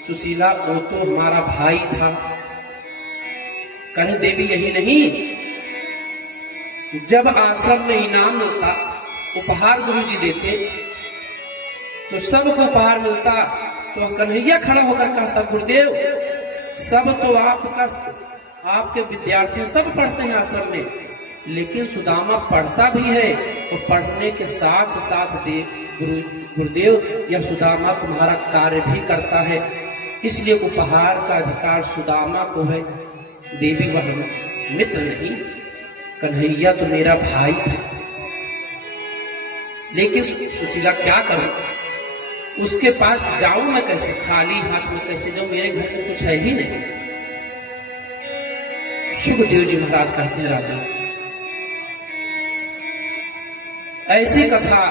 सुशीला, वो तो हमारा भाई था। कहे देवी यही नहीं, जब आश्रम में इनाम मिलता उपहार गुरुजी देते तो सबको उपहार मिलता तो कन्हैया खड़ा होकर कहता गुरुदेव सब तो आपके विद्यार्थी सब पढ़ते हैं आश्रम में, लेकिन सुदामा पढ़ता भी है तो पढ़ने के साथ साथ गुरुदेव यह सुदामा तुम्हारा कार्य भी करता है, इसलिए उपहार का अधिकार सुदामा को है। देवी वह मित्र नहीं, कन्हैया तो मेरा भाई था। लेकिन सुशीला क्या करूं, उसके पास जाऊं मैं कैसे, खाली हाथ में कैसे जाऊं, मेरे घर में कुछ है ही नहीं। सुखदेव जी महाराज कहते हैं राजा ऐसी कथा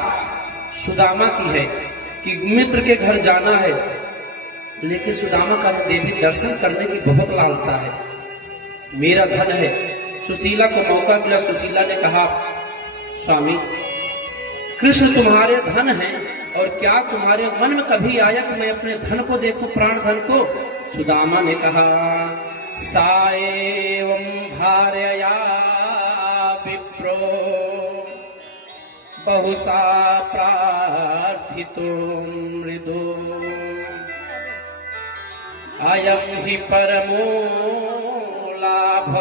सुदामा की है कि मित्र के घर जाना है, लेकिन सुदामा का देवी दर्शन करने की बहुत लालसा है, मेरा धन है। सुशीला को मौका मिला, सुशीला ने कहा स्वामी कृष्ण तुम्हारे धन हैं और क्या तुम्हारे मन में कभी आया कि मैं अपने धन को देखूं, प्राण धन को। सुदामा ने कहा साएवं भार्यया विप्रो बहुसा प्रार्थितो मृदो अयं हि परमो लाभ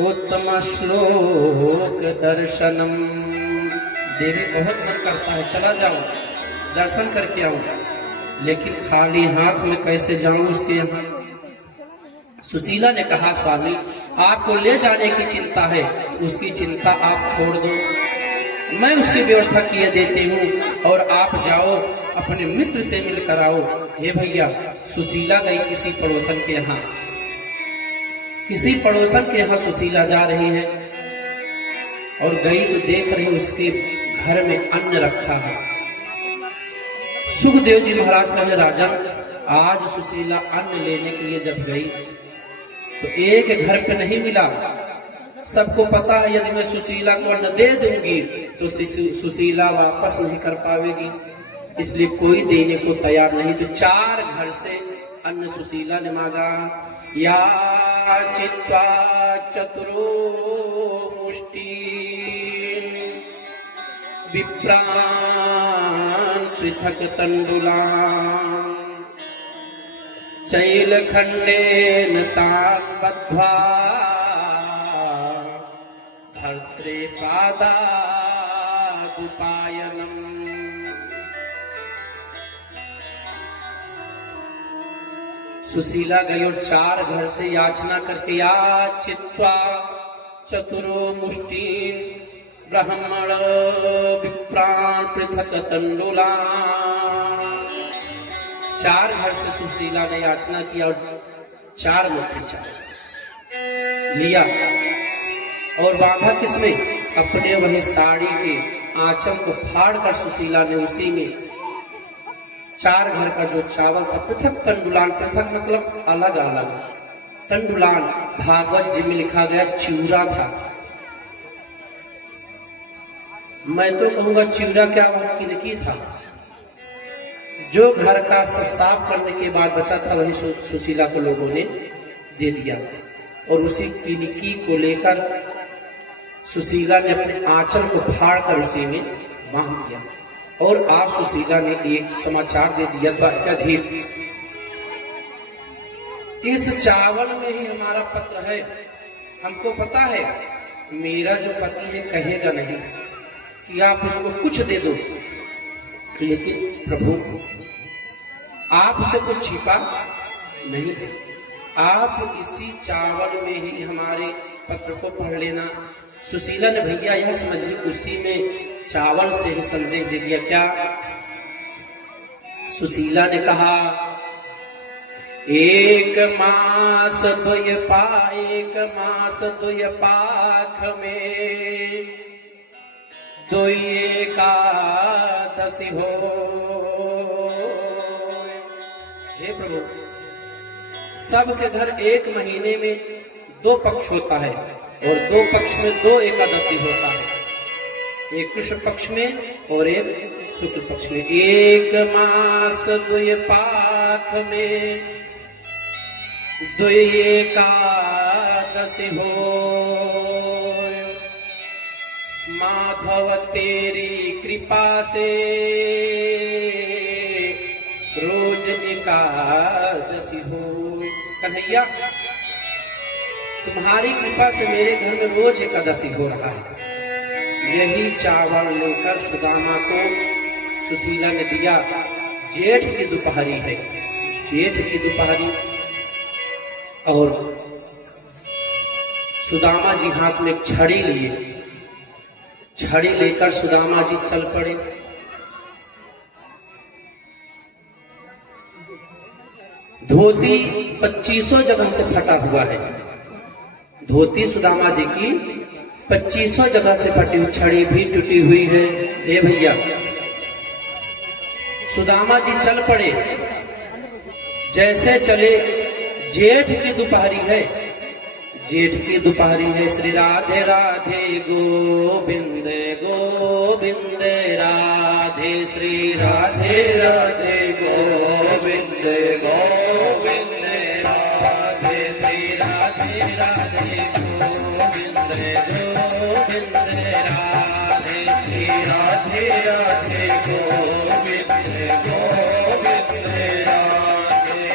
उत्तम श्लोक दर्शनम। देवी बहुत मन करता है चला जाऊं दर्शन करके आऊं, लेकिन खाली हाथ में कैसे जाऊं उसके यहाँ। सुशीला ने कहा स्वामी आपको ले जाने की चिंता है, उसकी चिंता आप छोड़ दो, मैं उसकी व्यवस्था किए देती हूँ और आप जाओ अपने मित्र से मिलकर आओ। हे भैया सुशीला गई किसी पड़ोसन के यहाँ, किसी पड़ोसन के यहाँ सुशीला जा रही है और गई तो देख रही उसके घर में अन्न रखा है। सुखदेव जी महाराज कहे राजन आज सुशीला अन्न लेने के लिए जब गई तो एक घर पे नहीं मिला। सबको पता है यदि मैं सुशीला को अन्न दे दूंगी तो सुशीला वापस नहीं कर पाएगी, इसलिए कोई देने को तैयार नहीं। तो 4 घर से अन्न सुशीला ने मांगा। या चित्वा चतुरो मुष्टि विप्रान पृथक तंडुला चैलखण्डेन तान् बद्ध्वा भर्त्रे पादादुपायनम्। सुशीला गई और 4 घर से याचना करके याचित्वा चतुरो मुष्टिं ब्राह्मण विप्राण पृथक तंडुलान्। 4 घर से सुशीला ने याचना किया और 4 मुट्ठी चावल लिया और बांधा किसमें? अपने वही साड़ी के आंचल को फाड़कर सुशीला ने उसी में 4 घर का जो चावल था, पृथक तंडुलान, पृथक मतलब अलग अलग, तंडुलान भागवत जी में लिखा गया चिवरा था। मैं तो कहूंगा चिवरा क्या, वह किनकी था। जो घर का सब साफ करने के बाद बचा था वही सुशीला को लोगों ने दे दिया और उसी किनकी को लेकर सुशीला ने अपने आंचल को फाड़कर उसी में बांध दिया। और आज सुशीला ने एक समाचार दे दिया द्वारकाधीश, इस चावल में ही हमारा पत्र है। हमको पता है मेरा जो पति है कहेगा नहीं कि आप इसको कुछ दे दो, लेकिन प्रभु आपसे कुछ छिपा नहीं है। आप इसी चावल में ही हमारे पत्र को पढ़ लेना। सुशीला ने भैया यह समझिए उसी में चावल से ही संदेश दे दिया। क्या? सुशीला ने कहा, 1 मास द्वय पाख में 2 एकादशी हो। हे प्रभु, सबके घर 1 महीने में 2 पक्ष होता है और 2 पक्ष में 2 एकादशी होता है, एक कृष्ण पक्ष में और एक शुक्ल पक्ष में। 1 मास 2 पाख में 2 एकादशी हो। माधव तेरी कृपा से रोज एकादशी हो। कन्हैया तुम्हारी कृपा से मेरे घर में रोज एकादशी हो रहा है। यही चावल लेकर सुदामा को सुशीला ने दिया। जेठ की दोपहरी है, जेठ की दोपहरी, और सुदामा जी हाथ में छड़ी लिए, छड़ी लेकर सुदामा जी चल पड़े। धोती 2500 जगह से फटा हुआ है, धोती सुदामा जी की 2500 जगह से फटी हुई, छड़ी भी टूटी हुई है। हे भैया, सुदामा जी चल पड़े। जैसे चले, जेठ की दोपहरी है, जेठ की दोपहरी है। श्री राधे राधे गोविंद गोविंद राधे, श्री राधे राधे गोविंद गोविंद राधे, श्री राधे राधे गोविंद गोविंद राधे, श्री राधे राधे गोविंद गोविंद राधे,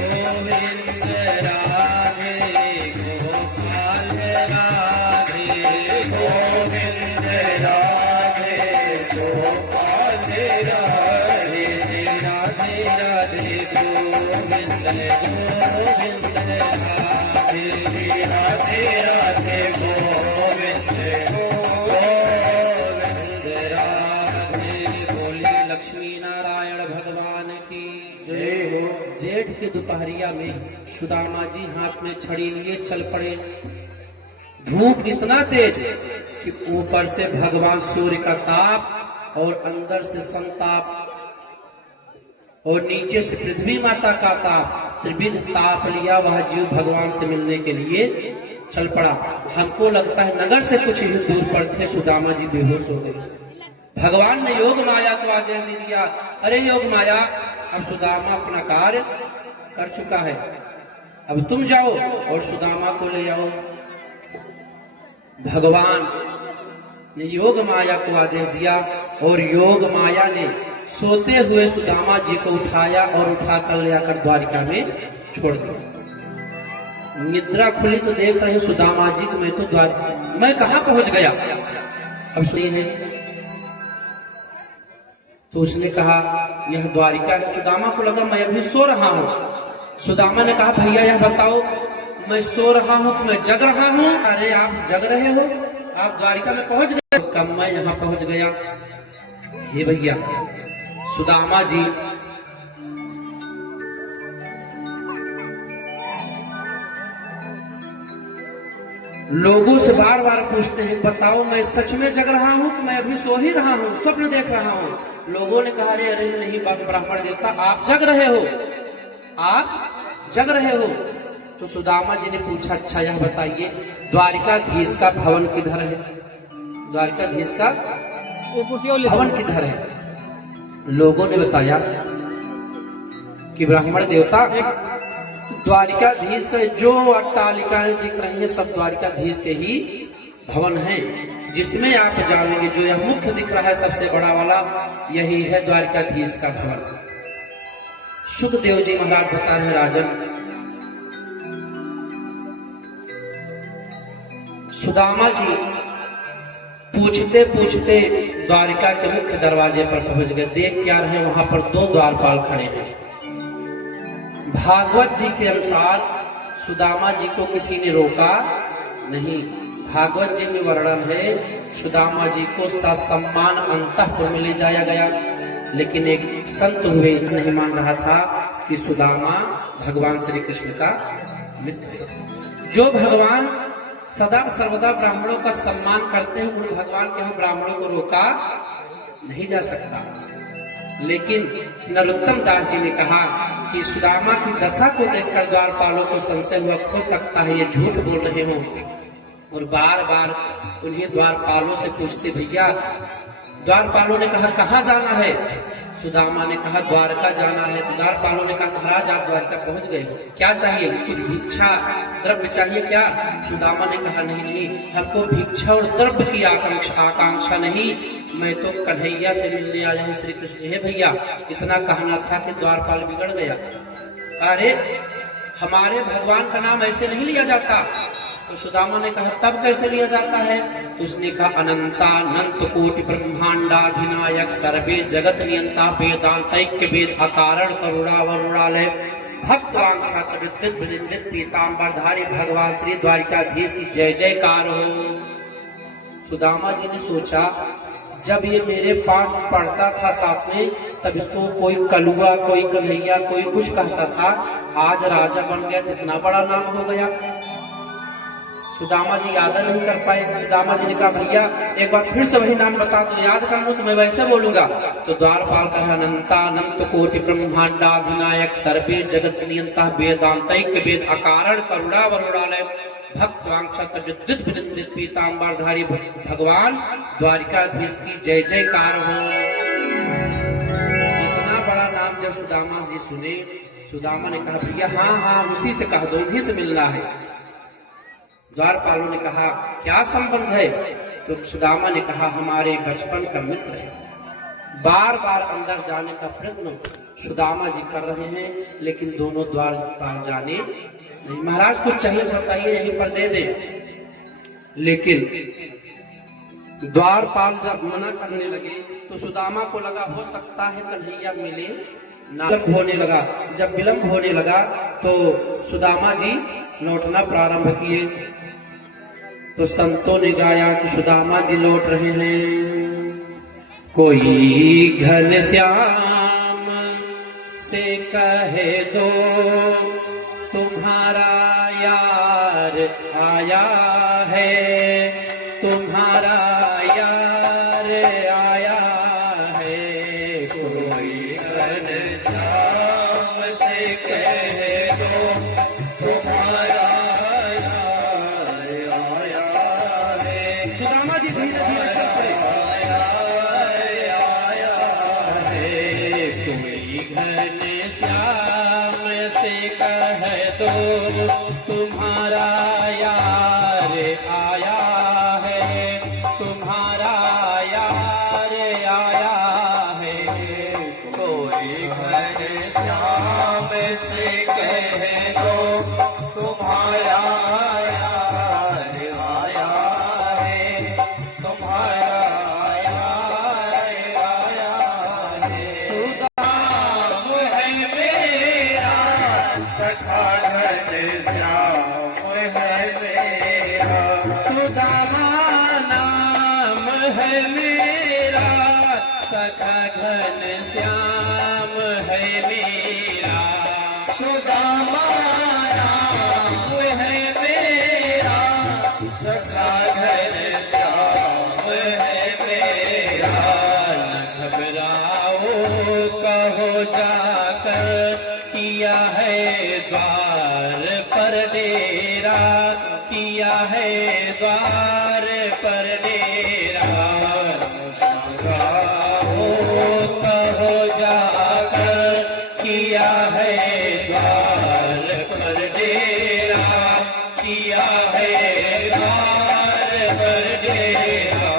गोविंद राधे गोपाल राधे, गोविंद राधे गोपाल राधे, राधे राधे गोविंद गोविंद राधे, राधे राधे गोविंद गोविंद राधे। बोलिए लक्ष्मी नारायण भगवान की जय हो। जेठ की दोपहरिया में सुदामा जी हाथ में छड़ी लिए चल पड़े। धूप इतना तेज कि ऊपर से भगवान सूर्य का ताप और अंदर से संताप और नीचे से पृथ्वी माता का ताप, त्रिविध ताप लिया वह जीव भगवान से मिलने के लिए चल पड़ा। हमको लगता है नगर से कुछ ही दूर पर थे, सुदामा जी बेहोश हो गए। भगवान ने योग माया को आदेश दे दिया, अरे योग माया, अब सुदामा अपना कार्य कर चुका है, अब तुम जाओ और सुदामा को ले आओ। भगवान ने योग माया को आदेश दिया और योग माया ने सोते हुए सुदामा जी को उठाया और उठाकर ले आकर द्वारिका में छोड़ दिया। निद्रा खुली तो देख रहे सुदामा जी को, मैं कहां पहुंच गया। अब सुनिए, तो उसने कहा यह द्वारिका। सुदामा को लगा मैं अभी सो रहा हूं। सुदामा ने कहा भैया यह बताओ, मैं सो रहा हूं कि मैं जग रहा हूं? अरे आप जग रहे हो, आप द्वारिका में पहुंच गए। कब मैं यहां पहुंच गया। ये भैया सुदामा जी लोगों से बार बार पूछते हैं बताओ मैं सच में जग रहा हूं कि मैं अभी सो ही रहा हूं, स्वप्न देख रहा हूं। लोगों ने कहा अरे नहीं ब्राह्मण देवता, आप जग रहे हो, आप जग रहे हो। तो सुदामा जी ने पूछा अच्छा यह बताइए द्वारिकाधीश का भवन किधर है, द्वारिकाधीश का भवन किधर है। लोगों ने बताया कि ब्राह्मण देवता द्वारिकाधीश का जो अट्टालिकाएं दिख रही हैं सब द्वारिकाधीश के ही भवन हैं, जिसमें आप जानेंगे जो यह मुख्य दिख रहा है सबसे बड़ा वाला यही है द्वारिकाधीश का भवन। सुखदेव जी महाराज बता रहे राजन, सुदामा जी पूछते पूछते द्वारिका के मुख्य दरवाजे पर पहुंच गए। देख क्या रहे वहां पर दो द्वारपाल खड़े हैं। भागवत जी के अनुसार सुदामा जी को किसी ने रोका नहीं। भागवत जी में वर्णन है सुदामा जी को ससम्मान अंतःपुर में ले जाया गया, लेकिन एक संत हुए नहीं मान रहा था कि सुदामा भगवान श्री कृष्ण का मित्र है। जो भगवान सदा सर्वदा ब्राह्मणों का सम्मान करते हैं उन भगवान के हम ब्राह्मणों को रोका नहीं जा सकता। लेकिन नरोत्तम दास जी ने कहा कि सुदामा की दशा को देखकर द्वारपालों को संशय हुआ, हो सकता है ये झूठ बोल रहे हो, और बार बार उन्हें द्वारपालों से पूछते भैया। द्वारपालों ने कहा कहाँ जाना है। सुदामा ने कहा द्वारका जाना है। द्वारपालों ने कहा महाराज आप द्वारका पहुंच गए हो, क्या चाहिए, कुछ भिक्षा द्रव्य चाहिए क्या। सुदामा ने कहा नहीं नहीं, हमको भिक्षा और द्रव्य की आकांक्षा नहीं, मैं तो कन्हैया से मिलने आया हूँ श्री कृष्ण। हे भैया इतना कहना था कि द्वारपाल बिगड़ गया। अरे हमारे भगवान का नाम ऐसे नहीं लिया जाता। तो सुदामा ने कहा तब कैसे लिया जाता है। उसने कहा अनंत कोटि ब्रह्मांडाधिनायक सर्वे जगत नियंता वेदांतैक्य वेद अकारण करुणा वरुणालय भक्तवांछा तदित पीताम्बरधारी भगवान श्री द्वारिकाधीश की जय जयकार हो। सुदामा जी ने सोचा जब ये मेरे पास पढ़ता था साथ में तब इसको कोई कलुआ कोई कन्हैया कोई कुछ कहता था, आज राजा बन गया, इतना बड़ा नाम हो गया। सुदामा जी याद नहीं कर पाए। सुदामा जी ने कहा भैया एक बार फिर से वही नाम बता दो, याद कर लो तो मैं वैसे बोलूंगा। तो द्वारपाल कहा अनंत कोटि ब्रह्मांडाधिनायक सर्वे जगत नियंता वेदांतैक्य वेद अकारण करुणा वरुणालय भक्तवांछा तदित पीताम्बरधारी भगवान द्वारिकाधीश की जय जयकार हो। इतना बड़ा नाम जब सुदामा जी सुने, सुदामा ने कहा भैया हाँ हाँ उसी से कह दो, उन्हीं से मिलना है। द्वारपालों ने कहा क्या संबंध है। तो सुदामा ने कहा हमारे बचपन का मित्र है। बार बार अंदर जाने का प्रयत्न सुदामा जी कर रहे हैं, लेकिन दोनों द्वारपाल जाने नहीं। महाराज कुछ चाहिए तो बताइए यहीं पर दे दे। लेकिन द्वारपाल जब मना करने लगे तो सुदामा को लगा हो सकता है कन्हैया मिले ना। विलंब होने लगा। जब विलंब होने लगा तो सुदामा जी लौटना प्रारंभ किए। तो संतों ने गाया कि सुदामा जी लौट रहे हैं। कोई घनश्याम से कहे दो तुम्हारा यार आया है, तुम्हारा यार आया है। कोई घनश्याम से कहे दो तुम्हारा तुम्हारा यार आया है, तुम्हारा यार आया है। सखा घनश्याम है मेरा। सुदामा नाम है मेरा, सखा घनश्याम है मेरा। सुदामा नाम है मेरा, सखा घनश्याम है मेरा। न घबराओ कहो जाकर, किया है द्वार पर डेरा, किया है द्वार पर डेरा। घबराओ कहो जाकर, किया है द्वार पर डेरा, किया है द्वार पर डेरा।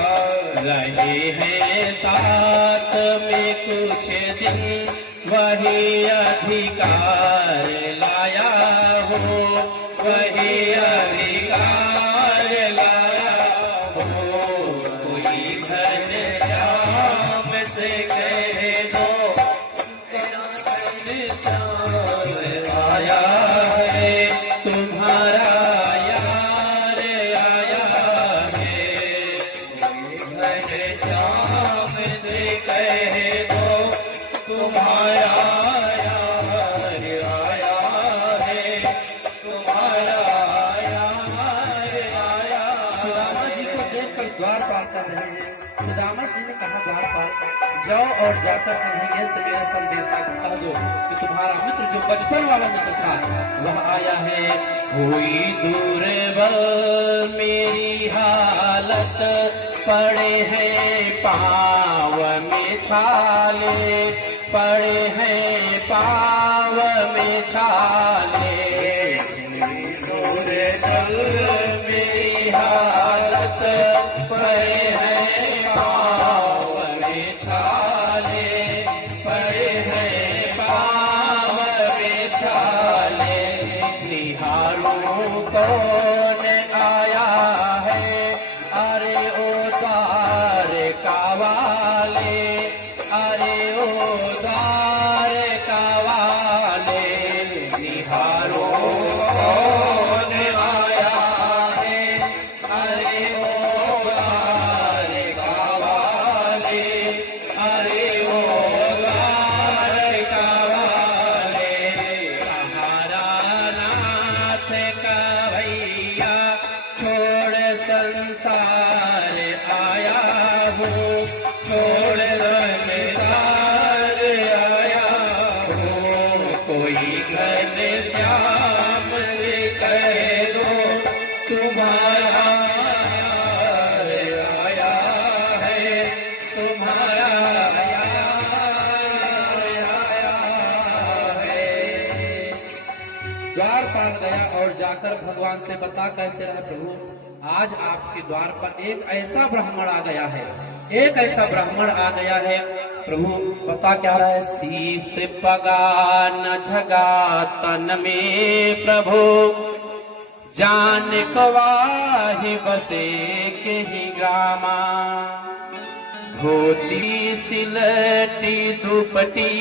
रहे हैं साथ में कुछ दिन, वही अधिकार लाया हो, वही अधिकार लाया हो। कोई घनश्याम से कह दो, तेरा घनश्याम आया है, तुम्हारा यार आया है। घनश्याम से कह दो, तुम्हारा यार आया है, तुम्हारा यार आया। सुदामा जी को देखकर द्वार पार कर रहे हैं। सुदामा जी ने कहा द्वार पार जाओ और जाकर कन्हैया से मेरा संदेशा कह दो कि तुम्हारा मित्र जो बचपन वाला मित्र था वह आया है। कोई दूर मेरी हालत, पड़े हैं पाँव में छाले, पड़े हैं पाँव में छाले। दूर जल मेरी हालत, पड़े हैं पाँव में छाले, पड़े हैं पाँव में छाले। निहारूं कौन आया है, अरे ओ द्वार का वाले, अरे ओ द्वार का वाले। निहारूं कौन आया है, अरे ओ द्वार का वाले, अरे ओ द्वार का वाले। सहारा नाथ का भैया, छोड़ संसार आया हूँ, छोड़ संसार आया हूँ। कोई घनश्याम से कह दो, तुम्हारा यार आया है, तुम्हारा यार आया है। द्वार पार गया और जाकर भगवान से बता कैसे रहा प्रभु, आज आपके द्वार पर एक ऐसा ब्राह्मण आ गया है, एक ऐसा ब्राह्मण आ गया है। प्रभु बता क्या रहा है, शीस पगा न झगा तन में प्रभु, जान कवाही बसे के ही ग्रामा। धोती सिलटी दुपटी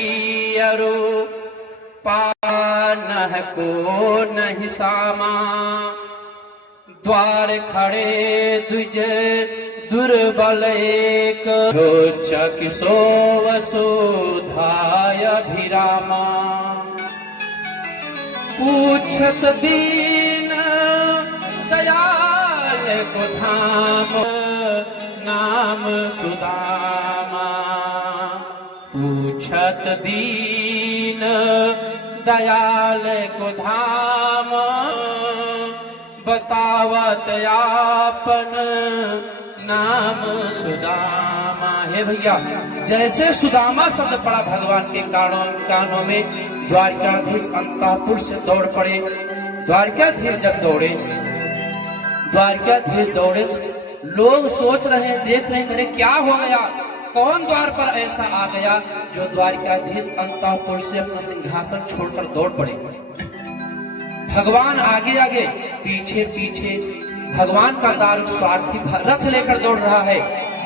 अरु, पान को नहीं सामा। द्वार खड़े द्विज दुर्बल एक, रोचक सो वसुधाय अभिरामा। पूछत दीन दयाल को धाम, नाम सुदामा। पूछत दीन दयाल को धाम, बतावत आपन नाम सुदामा। हे भैया, जैसे सुदामा शब्द पड़ा भगवान के कानों में, द्वारकाधीश अंतःपुर से दौड़ पड़े। द्वारकाधीश जब दौड़े, द्वारकाधीश दौड़े, लोग सोच रहे हैं, देख रहे हैं, अरे क्या हो गया, कौन द्वार पर ऐसा आ गया जो द्वारकाधीश अंतःपुर से अपना सिंहासन छोड़कर दौड़ पड़े। भगवान आगे आगे, पीछे पीछे। भगवान का दारुक स्वार्थी रथ लेकर दौड़ रहा है।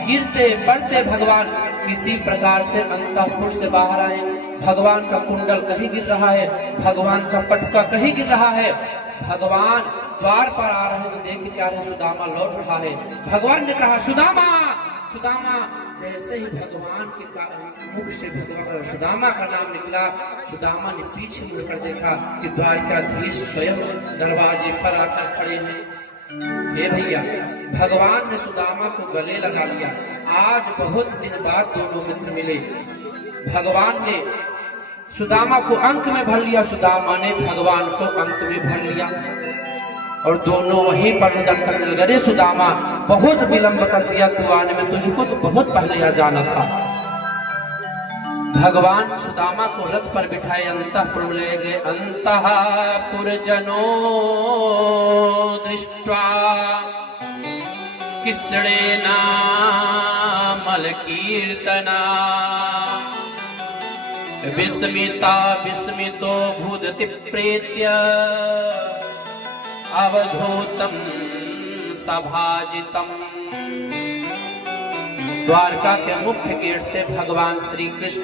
गिरते पड़ते भगवान किसी प्रकार से अंतःपुर से बाहर आए। भगवान का कुंडल कहीं गिर रहा है, भगवान का पटका कहीं गिर रहा है। भगवान द्वार पर आ रहे तो देख क्या रहे, सुदामा लौट रहा है। भगवान ने कहा सुदामा सुदामा। जैसे ही भगवान के मुख से भगवान सुदामा का नाम निकला, सुदामा ने पीछे मुड़कर देखा कि द्वारकाधीश स्वयं दरवाजे पर आकर खड़े हैं। हे भैया, भगवान ने सुदामा को गले लगा लिया। आज बहुत दिन बाद दोनों मित्र मिले। भगवान ने सुदामा को अंक में भर लिया, सुदामा ने भगवान को अंक में भर लिया और दोनों वहीं पर रुदन करने लगे। अरे सुदामा, बहुत विलंब कर दिया तू आने में, तुझको तो बहुत पहले आ जाना था। भगवान सुदामा को रथ पर बिठाए अंतःपुर ले गए। अंतःपुर जनो दृष्ट्वा किसड़ेना मल कीर्तना विस्मिता विस्मितो भूदति प्रेत्य अवधूतम सभाजितम। द्वारका के मुख्य गेट से भगवान श्री कृष्ण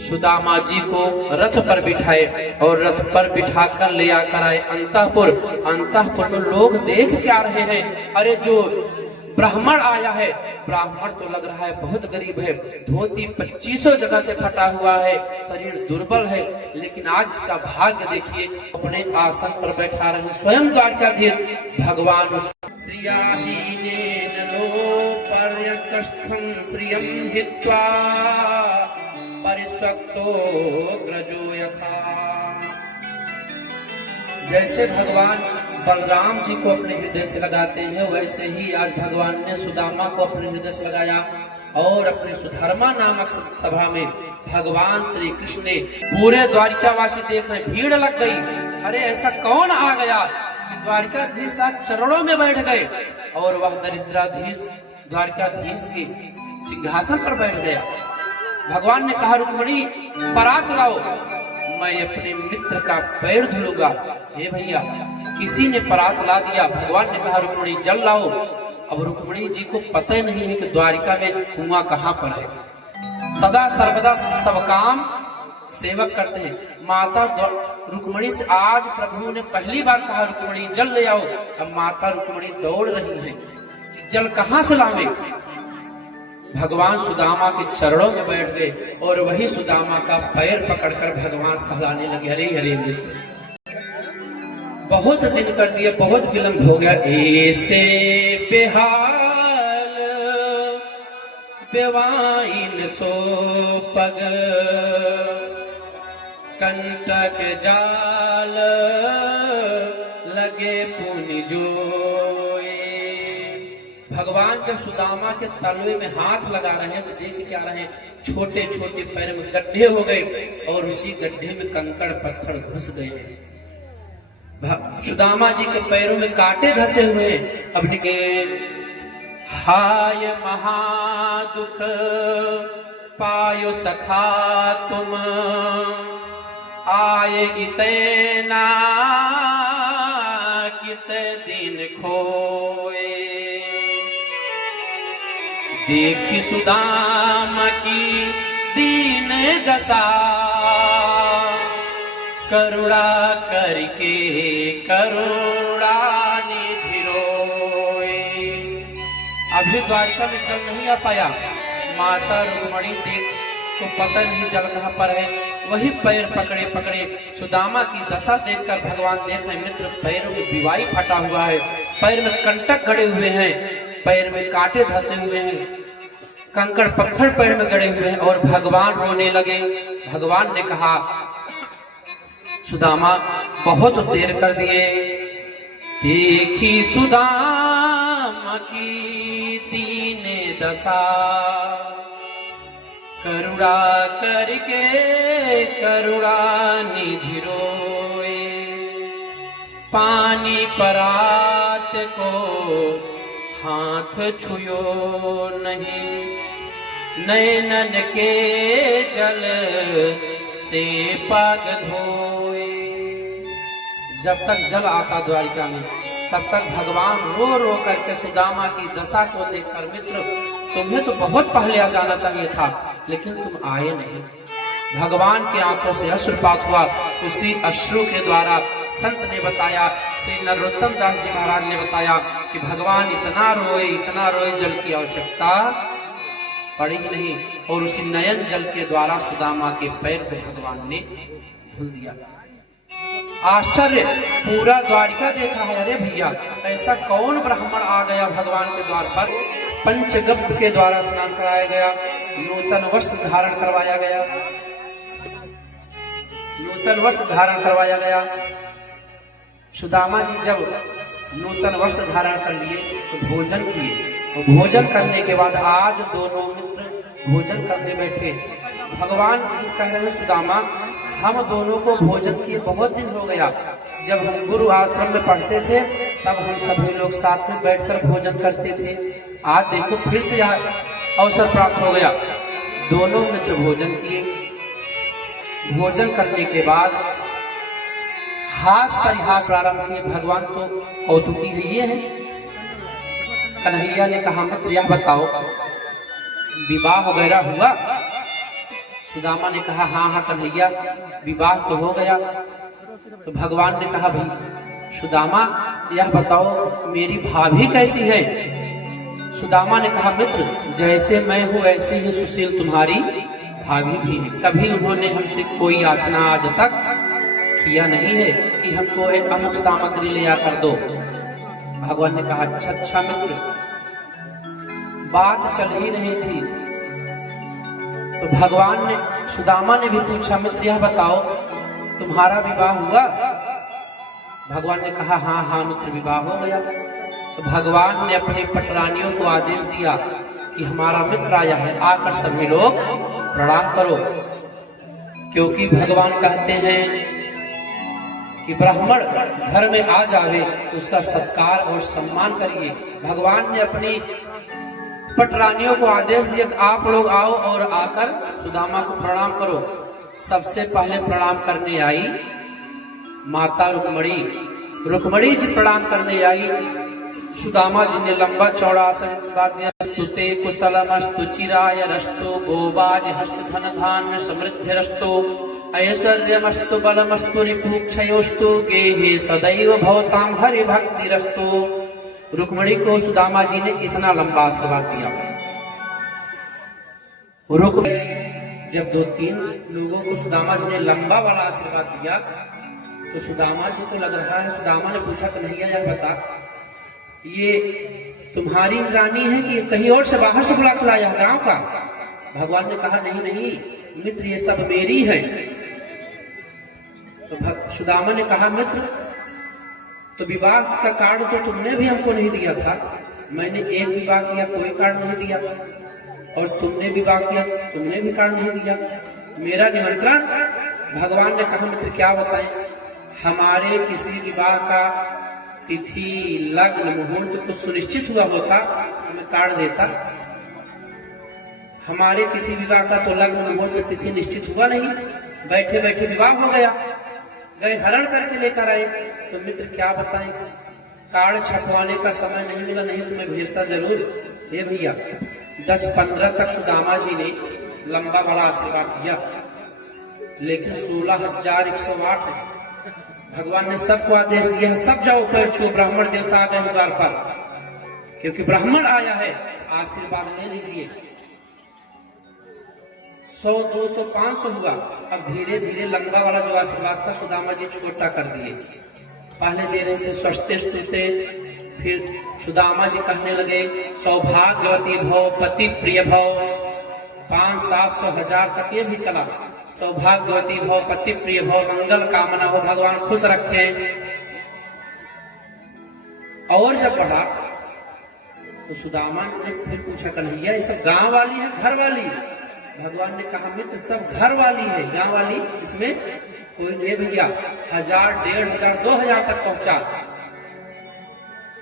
सुदामा जी को रथ पर बिठाए और रथ पर बिठाकर ले आकर आए अंतःपुर। अंतःपुर में लोग देख क्या रहे हैं, अरे जो ब्राह्मण आया है, ब्राह्मण तो लग रहा है बहुत गरीब है, धोती 25 जगह से फटा हुआ है, शरीर दुर्बल है, लेकिन आज इसका भाग्य देखिए, अपने आसन पर बैठा रहे स्वयं द्वारकाधीश भगवान। श्रियाहीनेन लोपर्यकस्थं श्रियं हित्वा परिस्वक्तो ग्रजो यथा। जैसे भगवान बलराम जी को अपने हृदय से लगाते हैं, वैसे ही आज भगवान ने सुदामा को अपने हृदय से लगाया और अपने सुधर्मा नामक सभा में भगवान श्री कृष्ण ने पूरे द्वारिकावासी देख रहे, भीड़ लग गई। अरे ऐसा कौन आ गया कि द्वारिकाधीश चरणों में बैठ गए और वह दरिद्राधीश द्वारिकाधीश के सिंहासन पर बैठ गया। भगवान ने कहा रुक्मणी परात लाओ, मैं अपने मित्र का पैर धुलूंगा। हे भैया, किसी ने परात ला दिया। भगवान ने कहा रुक्मणी जल लाओ। अब रुक्मणी जी को पता ही नहीं है कि द्वारिका में कुआं कहाँ पर है। सदा सर्वदा सब काम सेवक करते हैं। माता रुक्मणी से आज प्रभु ने पहली बार कहा रुक्मणी जल ले आओ। अब माता रुक्मणी दौड़ रही है, जल कहाँ से लावे। भगवान सुदामा के चरणों में बैठ गए और वही सुदामा का पैर पकड़कर भगवान सहलाने लगे। हरे हरे मित्र, बहुत दिन कर दिए, बहुत विलंब हो गया। ऐसे बेहाल बेवाइन सो पग कंटक जाल लगे पुनि जोए। भगवान जब सुदामा के तलवे में हाथ लगा रहे हैं तो देख क्या रहे, छोटे छोटे पैर में गड्ढे हो गए और उसी गड्ढे में कंकड़ पत्थर घुस गए हैं। सुदामा जी के पैरों में कांटे धसे हुए। अब निके हाय महादुख पायो सखा तुम आए इतना कित दिन खोए। देखी सुदामा की दीन दशा करुणा करके करुणा निधि रोए। अभी द्वारिका में जल नहीं आ पाया। माता रुक्मणी देख तो पता नहीं जल कहाँ पर है। वही पैर पकड़े पकड़े सुदामा की दशा देखकर भगवान देख रहे, मित्र पैरों में विवाई फटा हुआ है, पैर में कंटक गड़े हुए हैं, पैर में कांटे धसे हुए हैं, कंकड़ पत्थर पैर में गड़े हुए हैं और भगवान रोने लगे। भगवान ने कहा सुदामा बहुत देर कर दिए। देखी सुदामा की दीन दशा करुणा करके करुणा निधि रोए। पानी परात को हाथ छुयो नहीं, नैनन के जल से पग धोए। जब तक जल आता द्वारिका में तब तक भगवान रो रो करके सुदामा की दशा को देखकर मित्र तुम्हें तो बहुत पहले आ जाना चाहिए था, लेकिन तुम आए नहीं। भगवान की आंखों से अश्रुपात हुआ। उसी अश्रु के द्वारा संत ने बताया, श्री नरोत्तम दास जी महाराज ने बताया कि भगवान इतना रोए जल की आवश्यकता पड़ी ही नहीं, और उसी नयन जल के द्वारा सुदामा के पैर को भगवान ने धुल दिया। आश्चर्य, पूरा द्वारिका देखा है। अरे भैया, ऐसा कौन ब्राह्मण आ गया भगवान के द्वार पर? पंचगव्य के द्वारा स्नान कराया गया, नूतन वस्त्र धारण करवाया गया, नूतन वस्त्र धारण करवाया गया। सुदामा जी जब नूतन वस्त्र धारण कर लिए तो भोजन किए, और भोजन करने के बाद आज दोनों मित्र भोजन करने बैठे। भगवान कह रहे हैं, सुदामा हम दोनों को भोजन किए बहुत दिन हो गया। जब हम गुरु आश्रम में पढ़ते थे तब हम सभी लोग साथ में बैठकर भोजन करते थे। आज देखो फिर से अवसर प्राप्त हो गया। दोनों मित्र भोजन किए। भोजन करने के बाद हास परिहास प्रारंभ किए। भगवान तो कौतुकी है ये है। कन्हैया ने कहा, मित्र यह बताओ विवाह वगैरह हुआ? सुदामा ने कहा, हाँ कन्हैया, विवाह तो हो गया। तो भगवान ने कहा, भाई सुदामा यह बताओ मेरी भाभी कैसी है? सुदामा ने कहा, मित्र जैसे मैं हूँ ऐसे ही सुशील तुम्हारी भाभी भी है। कभी उन्होंने हमसे कोई याचना आज तक किया नहीं है कि हमको एक अमुक सामग्री ले आकर दो। भगवान ने कहा, अच्छा मित्र, बात चल ही रही थी तो भगवान ने, सुदामा ने भी पूछा, मित्र यह बताओ तुम्हारा विवाह हुआ? भगवान ने कहा, हाँ मित्र विवाह हो गया। तो भगवान ने अपने पटरानियों को आदेश दिया कि हमारा मित्र आया है, आकर सभी लोग प्रणाम करो। क्योंकि भगवान कहते हैं कि ब्राह्मण घर में आ जावे तो उसका सत्कार और सम्मान करिए। भगवान ने अपनी पटरानियों को आदेश दिया कि आप लोग आओ और आकर सुदामा को प्रणाम करो। सबसे पहले प्रणाम करने आई माता रुक्मणी। रुक्मणी जी प्रणाम करने आई। सुदामा जी ने लंबा चौड़ा आसन दिया। स्तुते कुशलमस्तु चिराय रस्तु गोबाज हस्त धन धान्य समृद्धि रस्तु ऐश्वर्यमस्तु बलमस्तु रिपुक्षयोस्तु गेहे सदैव भवताम हरि भक्ति रस्तु। रुक्मणी को सुदामा जी ने इतना लंबा आशीर्वाद दिया। रुक्मणी जब 2-3 लोगों को सुदामा जी ने लंबा वाला आशीर्वाद दिया तो सुदामा जी को लग रहा है। सुदामा ने पूछा, कन्हैया यह बता, ये तुम्हारी रानी है कि कहीं और से बाहर से बुला कर लाया गांव का? भगवान ने कहा, नहीं मित्र ये सब मेरी है। तो सुदामा ने कहा, मित्र तो विवाह का कार्ड तो तुमने भी हमको नहीं दिया था। मैंने एक विवाह किया, कोई कार्ड नहीं दिया, और तुमने विवाह किया, तुमने भी कार्ड नहीं दिया। मेरा निमंत्रण? भगवान ने कहा, मित्र क्या बताएं, हमारे किसी विवाह का तिथि लग्न मुहूर्त कुछ सुनिश्चित हुआ होता हमें कार्ड देता। हमारे किसी विवाह का तो लग्न मुहूर्त तिथि निश्चित हुआ नहीं, बैठे बैठे विवाह हो गया। गए हरण करके लेकर आए। तो मित्र क्या बताएं, कार्ड छपवाने का समय नहीं मिला, नहीं तुम्हें भेजता जरूर। हे भैया 10-15 तक सुदामा जी ने लंबा बड़ा आशीर्वाद दिया, लेकिन 16,108 है। भगवान ने सबको आदेश दिया, सब जाओ पैर छुओ, ब्राह्मण देवता आ गए द्वार पर, क्योंकि ब्राह्मण आया है, आशीर्वाद ले लीजिए। 100, 200, 500 हुआ। अब धीरे धीरे लंबा वाला जो आशीर्वाद था सुदामा जी छोटा कर दिए। पहले दे रहे थे स्वस्ति स्तुते, फिर सुदामा जी कहने लगे सौभाग्यवती भव, पति प्रिय भव। 500, 700, 1000 तक ये भी चला। सौभाग्यवती भव, पति प्रिय भव, मंगल कामना हो, भगवान खुश रखे। और जब बढ़ा तो सुदामा ने फिर पूछा, कन्हैया ये सब गांव वाली है घर वाली? भगवान ने कहा, मित्र सब घर वाली है, गांव वाली इसमें कोई नहीं। भैया 1000, 1500, 2000 तक पहुंचा।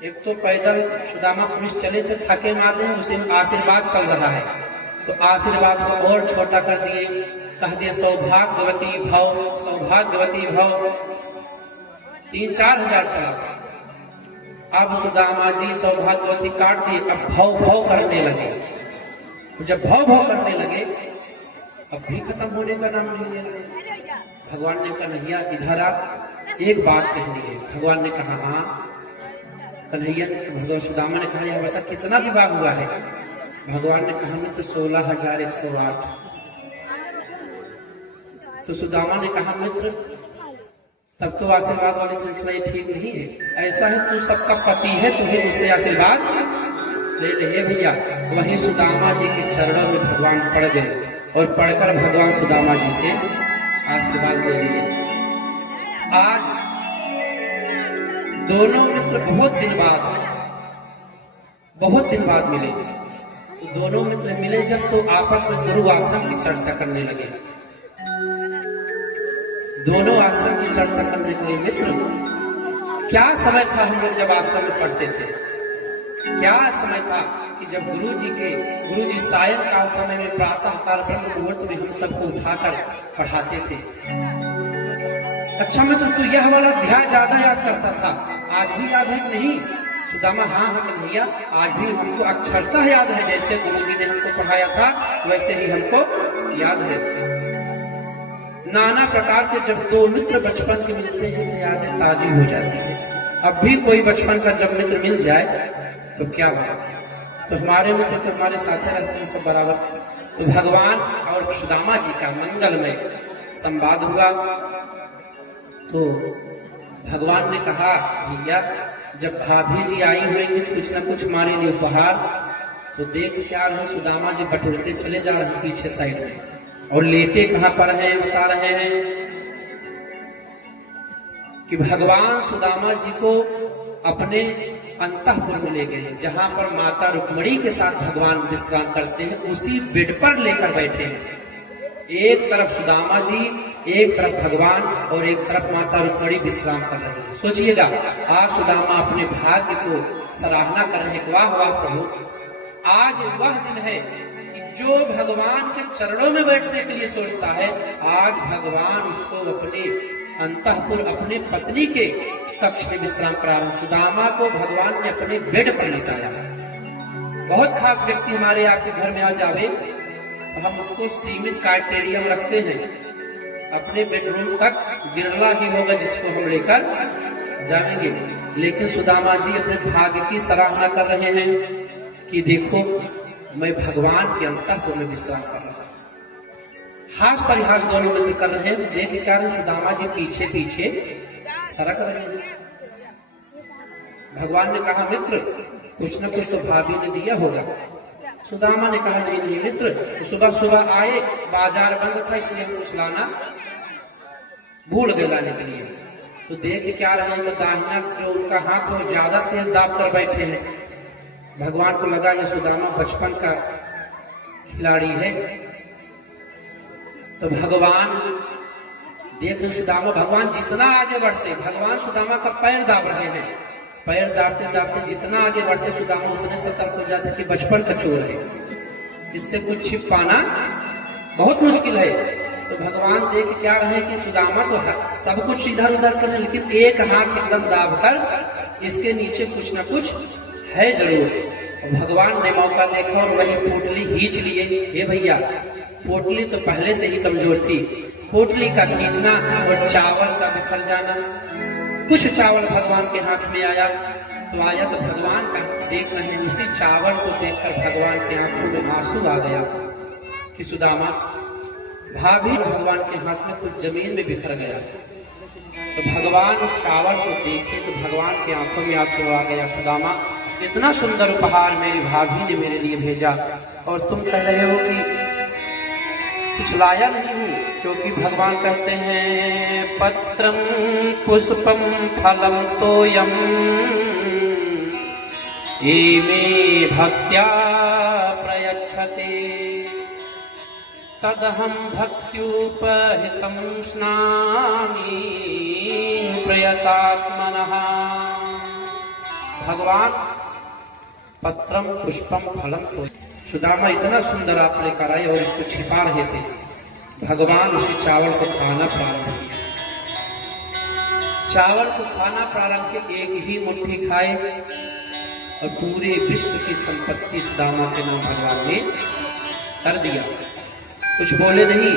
एक तो पैदल सुदामा पुरुष चले थे, थके मादे हैं, उसी में आशीर्वाद चल रहा है, तो आशीर्वाद को और छोटा कर दिए, कह दिए सौभाग्यवती भव, सौभाग्यवती भव। 3-4 हजार चला। अब सुदामा जी सौभाग्यवती काट दिए, अब भव भव करने लगे। तो जब भव भव करने लगे, अब भी खत्म होने का नाम नहीं ले रहे। भगवान ने कन्हैया इधर आ, एक बात कहनी है। भगवान ने कहा हाँ। कन्हैया भगवान सुदामा ने कहा, यह वैसा कितना विवाह हुआ है? भगवान ने कहा मित्र 16,108। तो सुदामा ने कहा मित्र तब तो आशीर्वाद वाली श्रृंखला ठीक नहीं है। ऐसा है तू सबका पति है, तुम्हें मुझसे आशीर्वाद ले ले भैया। वहीं सुदामा जी के चरणों में भगवान पड़ गए और पढ़कर भगवान सुदामा जी से आशीर्वाद ले लिए। आज दोनों मित्र बहुत दिन बाद मिले। तो दोनों मित्र मिले जब, तो आपस में गुरु आश्रम की चर्चा करने लगे। दोनों आश्रम की चर्चा करने लगे। मित्र क्या समय था हम लोग जब आश्रम में पढ़ते थे? क्या समय था कि जब गुरु जी सायंकाल समय में प्रातः काल ब्रह्म मुहूर्त में हम सबको उठाकर पढ़ाते थे। अच्छा मित्र तो यह वाला अध्याय ज्यादा याद करता था, आज भी याद है नहीं? सुदामा हाँ कन्हैया, आज भी हमको अक्षरशः याद है। जैसे गुरु जी ने हमको पढ़ाया था वैसे ही हमको याद है। नाना प्रकार के जब दो मित्र बचपन के मिलते हैं तो यादें ताजी हो जाती है। अब भी कोई बचपन का जब मित्र मिल जाए तो क्या बात। तो हमारे मित्र तो हमारे साथ रहते हैं सब बराबर। तो भगवान और सुदामा जी का मंगलमय संवाद हुआ। तो भगवान ने कहा भैया जब भाभी जी आई होंगी कुछ न कुछ हमारे लिए उपहार। तो देख क्या रहे सुदामा जी बटोरते चले जा रहे पीछे साइड में, और लेटे कहां पर हैं बता रहे हैं कि भगवान सुदामा जी को अपने अंतःपुर में ले गए, जहां पर माता रुक्मणी के साथ भगवान विश्राम करते हैं, उसी बेड पर लेकर बैठे हैं। एक तरफ सुदामा जी, एक तरफ भगवान और एक तरफ माता रुक्मणी विश्राम कर रहे हैं। सोचिएगा आप सुदामा अपने भाग्य को सराहना कर रहे हैं। वाह वाह प्रभु, आज वह दिन है जो भगवान के चरणों में बैठने के लिए सोचता है, आज भगवान उसको अपने अंतःपुर अपने पत्नी के कक्ष में विश्राम करा रहे। सुदामा को भगवान ने अपने बेड पर लिटाया। बहुत खास व्यक्ति हमारे आपके घर में आ जावे तो हम उसको सीमित क्राइटेरियम रखते हैं, अपने बेडरूम तक गिरला ही होगा जिसको हम लेकर जाएंगे। लेकिन सुदामा जी अपने भाग्य की सराहना कर रहे हैं कि देखो मैं भगवान के अंतःपुर में विश्राम कर रहा हूं। हास परिहास दोनों मित्र कर रहे हैं। देख क्या रहे सुदामा जी पीछे पीछे सरक रहे हैं। भगवान ने कहा मित्र कुछ न कुछ तो भाभी ने दिया होगा। सुदामा ने कहा नहीं नहीं मित्र, तो सुबह सुबह आए, बाजार बंद था इसलिए हम कुछ लाना भूल गए लाने के लिए। तो देख क्या रहे हैं दाहिना जो उनका हाथ है ज्यादा तेज दाब कर बैठे हैं। भगवान को लगा ये सुदामा बचपन का खिलाड़ी है। तो भगवान देख रहे सुदामा, भगवान जितना आगे बढ़ते भगवान सुदामा का पैर दाब रहे हैं। पैर दाबते दाबते जितना आगे बढ़ते सुदामा उतने सतर्क हो जाते कि बचपन का चोर है, इससे कुछ छिप पाना बहुत मुश्किल है। तो भगवान देख क्या रहे कि सुदामा तो सब कुछ इधर उधर कर, लेकिन एक हाथ एकदम दाब कर इसके नीचे कुछ न कुछ है जरूर। भगवान ने मौका देखा और वही पोटली खींच लिए। हे भैया पोटली तो पहले से ही कमजोर थी, पोटली का खींचना और चावल का बिखर जाना। कुछ चावल भगवान के हाथ में आया तो भगवान का देख रहे हैं। उसी चावल को देखकर भगवान के आंखों में आंसू आ गया कि सुदामा भाभी भगवान के हाथ में कुछ जमीन में बिखर गया। तो भगवान उस चावल को देखे तो भगवान के आंखों में आंसू आ गया। सुदामा इतना सुंदर उपहार मेरी भाभी ने मेरे लिए भेजा और तुम कह रहे हो कि कुछ लाया नहीं हूँ, क्योंकि भगवान कहते हैं पत्रम पुष्पम फलम तोयम ये मे भक्त्या प्रयच्छते तदहम भक्त्युपहितं स्नामि प्रयतात्मनः। भगवान पत्रम पुष्पम फलम तो सुदामा इतना सुंदर आपने कराया और इसको छिपा रहे थे। भगवान उसी चावल को खाना प्रारंभ किया। चावल को खाना प्रारंभ के एक ही मुट्ठी खाए और पूरे विश्व की संपत्ति सुदामा के नाम भगवान ने कर दिया, कुछ बोले नहीं।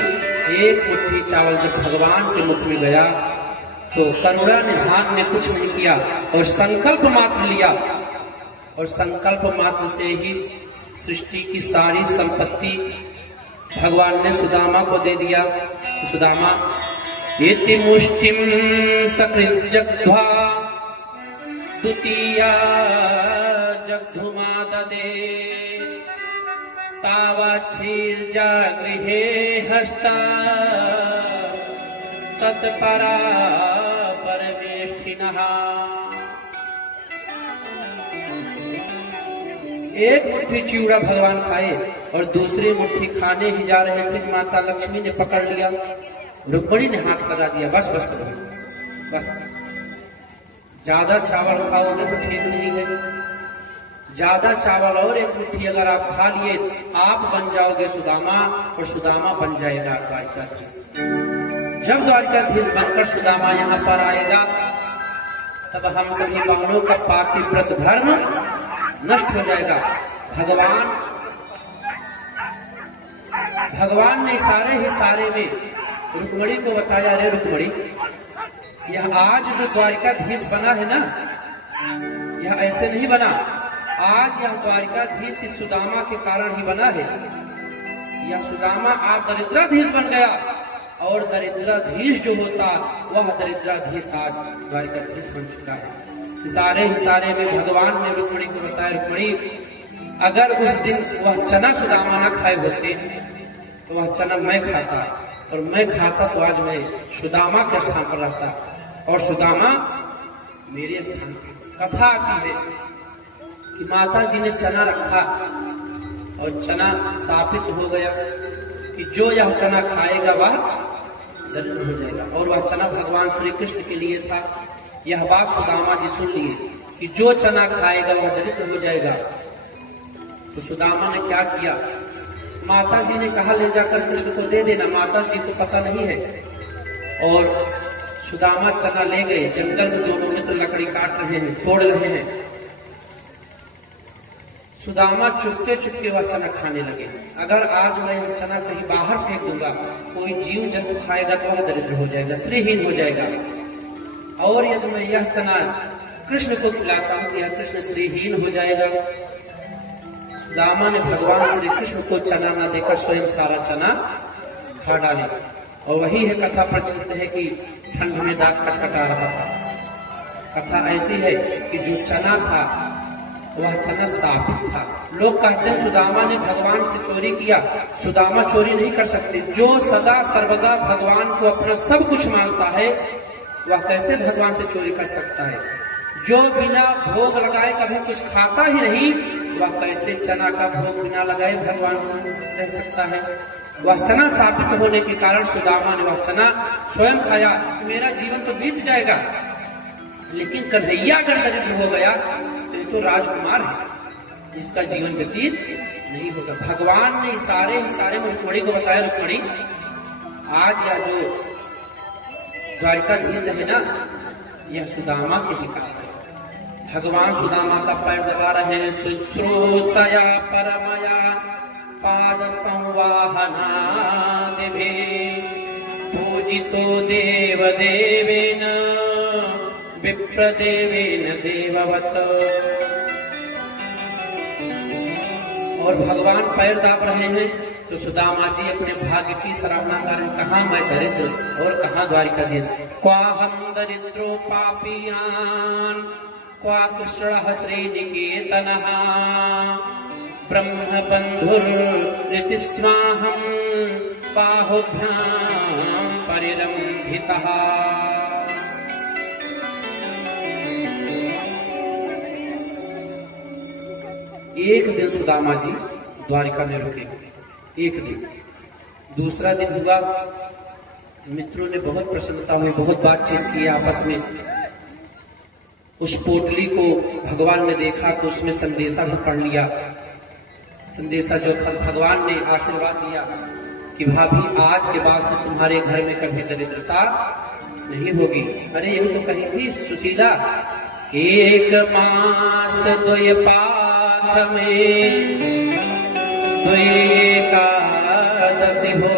एक मुट्ठी चावल जब भगवान के मुख में गया तो करुणा निधान ने कुछ नहीं किया और संकल्प मात्र लिया, और संकल्प मात्र से ही सृष्टि की सारी संपत्ति भगवान ने सुदामा को दे दिया। सुदामा इति मुष्टिम सकृत जग्ध्वा द्वितीया जग्धुमा ददे तावाच्छीर्जा गृहे हस्ता तत्परा परमेष्ठिनः। एक मुट्ठी चिवड़ा भगवान खाए और दूसरी मुट्ठी खाने ही जा रहे थे, माता लक्ष्मी ने पकड़ लिया, रुक्मिणी ने हाथ लगा दिया, बस बस बस, ज्यादा चावल खाओगे तो ठीक नहीं है। ज्यादा चावल और एक मुट्ठी अगर आप खा लिए आप बन जाओगे सुदामा और सुदामा बन जाएगा द्वारिकाधीश। जब द्वारिकाधीश बनकर सुदामा यहाँ पर आएगा तब हम सभी पावनों का पातिव्रत धर्म नष्ट हो जाएगा। भगवान ने सारे में रुक्मिणी को बताया, रे रुक्मिणी, यह आज जो द्वारिकाधीश बना है ना, यह ऐसे नहीं बना। आज यह द्वारिकाधीश इस सुदामा के कारण ही बना है। यह सुदामा आप दरिद्राधीश बन गया, और दरिद्राधीश जो होता वह दरिद्राधीश आज द्वारिकाधीश बन चुका है। सारे में भगवान ने रुक्मिणी को बताया, रुक्मिणी, अगर उस दिन वह चना सुदामा न खाए होते तो वह चना मैं खाता, और मैं खाता तो आज मैं सुदामा के स्थान पर रहता, और सुदामा मेरे स्थान पर। कथा आती है कि माता जी ने चना रखा और चना साबित हो गया कि जो यह चना खाएगा वह दरिद्र हो जाएगा, और वह चना भगवान श्री कृष्ण के लिए था। यह बात सुदामा जी सुन लिए कि जो चना खाएगा वह दरिद्र हो जाएगा। तो सुदामा ने क्या किया, माता जी ने कहा ले जाकर कृष्ण को दे देना, माता जी को पता नहीं है। और सुदामा चना ले गए, जंगल में दोनों मित्र लकड़ी काट रहे हैं, तोड़ रहे हैं। सुदामा चुपके चुपके वह चना खाने लगे। अगर आज मैं यह चना कहीं बाहर फेंक दूंगा, कोई जीव जंतु खाएगा तो वह दरिद्र हो जाएगा, श्रीहीन हो जाएगा, और यदि मैं यह चना कृष्ण को खिलाता हूं तो यह कृष्ण श्रीहीन हो जाएगा। सुदामा ने भगवान श्री कृष्ण को चना न देकर स्वयं सारा चना खा डाले। और वही है कथा प्रचलित है कि ठंड में दांत कटकटा रहा था। कथा ऐसी है कि जो चना था वह चना साबित था। लोग कहते हैं सुदामा ने भगवान से चोरी किया। सुदामा चोरी नहीं कर सकते। जो सदा सर्वदा भगवान को अपना सब कुछ मानता है वह कैसे भगवान से चोरी कर सकता है। जो बिना भोग लगाए कभी कुछ खाता ही नहीं, वह कैसे चना का भोग बिना लगाए भगवान को रह सकता है। वह चना साबित होने के कारण सुदामा ने वह चना स्वयं खाया। मेरा जीवन तो बीत जाएगा, लेकिन कन्हैया अगर दरिद्र हो गया तो ये तो राजकुमार है, इसका जीवन व्यतीत नहीं होगा। भगवान ने सारे में रुक्मिणी को बताया, रुक्मिणी आज या जो द्वारिकाधीश है ना, यह सुदामा के ही काम है। भगवान सुदामा का पैर दबा रहे हैं। शुश्रूषया परमया पाद संवाहना दिभे पूजितो देव देवेन विप्रदेवेन देववत। और भगवान पैर दाब रहे हैं तो सुदामा जी अपने भाग्य की सराहना कर रहे हैं। कहाँ मैं दरिद्र और कहाँ द्वारिकाधीश। क्वा हम दरिद्रो पापियान क्वा कृष्ण श्रीनिकेतनः ब्रह्म बंधुर् स्वाहम बाहुभ्याम परिरंभितः। एक दिन सुदामा जी द्वारिका में रुके, एक दिन। दूसरा दिन हुआ, मित्रों ने बहुत प्रसन्नता हुई, बहुत बातचीत की आपस में। उस पोटली को भगवान ने देखा तो उसमें संदेशा भी पढ़ लिया। संदेशा जो था, भगवान ने आशीर्वाद दिया कि भाभी आज के बाद से तुम्हारे घर में कभी दरिद्रता नहीं होगी। अरे यही तो कही थी सुशीला, एक मास द्वय पाठ में द्वैकादशी हो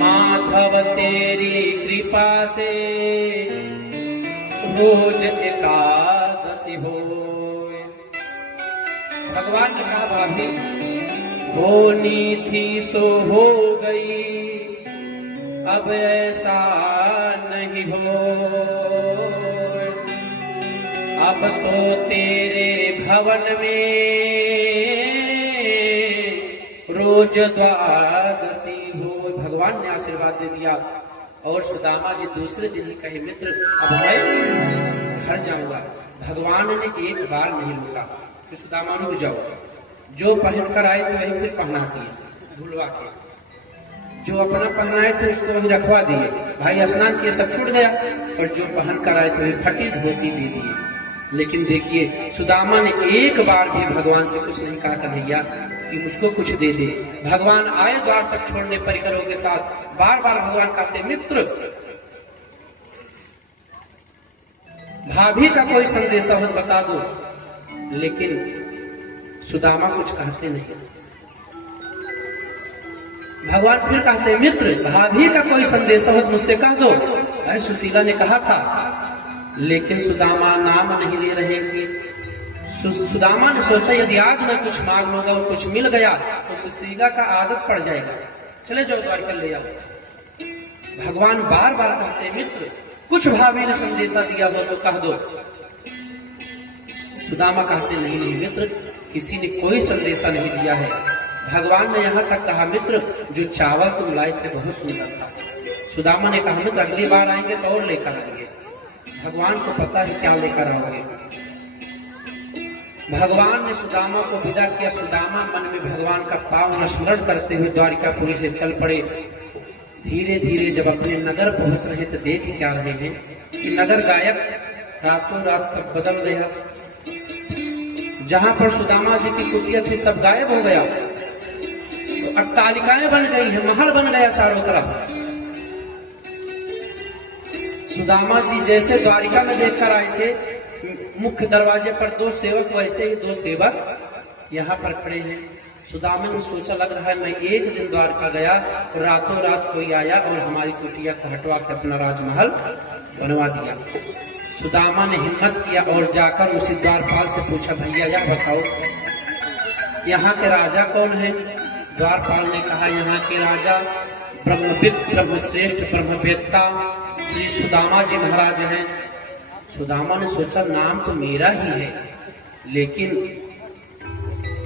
माधव तेरी कृपा से रोज एकादशी हो। भगवान ने कहा भाभी होनी थी सो हो गई अब ऐसा नहीं हो, अब तो तेरे भवन में रोज द्वादशी हो। भगवान ने आशीर्वाद दे दिया और सुदामा जी दूसरे दिन ही कहे मित्र अब मैं घर जाऊंगा। भगवान ने एक बार नहीं रोका कि सुदामा रुक जाओ, जो पहन कर आए थे वही फिर पहना दिए भूलवा के, जो अपना पहनाए थे उसको वही रखवा दिए। भाई स्नान किए सब छूट गया और जो पहन कर आए थे वही फटी धोती दे दिए। लेकिन देखिए सुदामा ने एक बार भी भगवान से कुछ नहीं कहा कन्हैया कि मुझको कुछ दे दे। भगवान आए द्वार तक छोड़ने परिकरों के साथ, बार बार भगवान कहते मित्र भाभी का कोई संदेश हो बता दो, लेकिन सुदामा कुछ कहते नहीं। भगवान फिर कहते मित्र भाभी का कोई संदेश हो मुझसे कह दो। अरे सुशीला ने कहा था, लेकिन सुदामा नाम नहीं ले रहे थे। सुदामा ने सोचा यदि आज मैं कुछ मांग लूंगा और कुछ मिल गया तो सुशीला का आदत पड़ जाएगा, चले जाओ द्वारका ले आओ। भगवान बार बार कहते मित्र कुछ भाभी ने संदेशा दिया हो तो कह दो। सुदामा कहते नहीं नहीं मित्र किसी ने कोई संदेशा नहीं दिया है। भगवान ने यहाँ तक कहा मित्र जो चावल तुम लाए थे बहुत सुंदर था। सुदामा ने कहा मित्र अगली बार आएंगे तो और लेकर आएंगे। भगवान को पता है क्या लेकर आओगे। भगवान ने सुदामा को विदा किया। सुदामा मन में भगवान का पावन स्मरण करते हुए द्वारिकापुरी से चल पड़े। धीरे धीरे जब अपने नगर पहुंच रहे तो देख क्या रहे हैं कि नगर गायब, रातों रात सब बदल गया। जहां पर सुदामा जी की कुटिया थी सब गायब हो गया, तो अट्टालिकाएं बन गई है, महल बन गया चारों तरफ। सुदामा जी जैसे द्वारिका में देखकर आए थे, मुख्य दरवाजे पर दो सेवक, वैसे ही दो सेवक यहाँ पर खड़े हैं। सुदामा ने सोचा लग रहा है मैं एक दिन द्वारका गया और रातों रात कोई आया और हमारी कुटिया को हटवा के अपना राजमहल बनवा दिया। सुदामा ने हिम्मत किया और जाकर उसी द्वारपाल से पूछा भैया यह बताओ यहाँ के राजा कौन है। द्वारपाल ने कहा यहाँ के राजा ब्रह्मविद ब्रह्मश्रेष्ठ ब्रह्मवेत्ता श्री सुदामा जी महाराज हैं। सुदामा ने सोचा नाम तो मेरा ही है लेकिन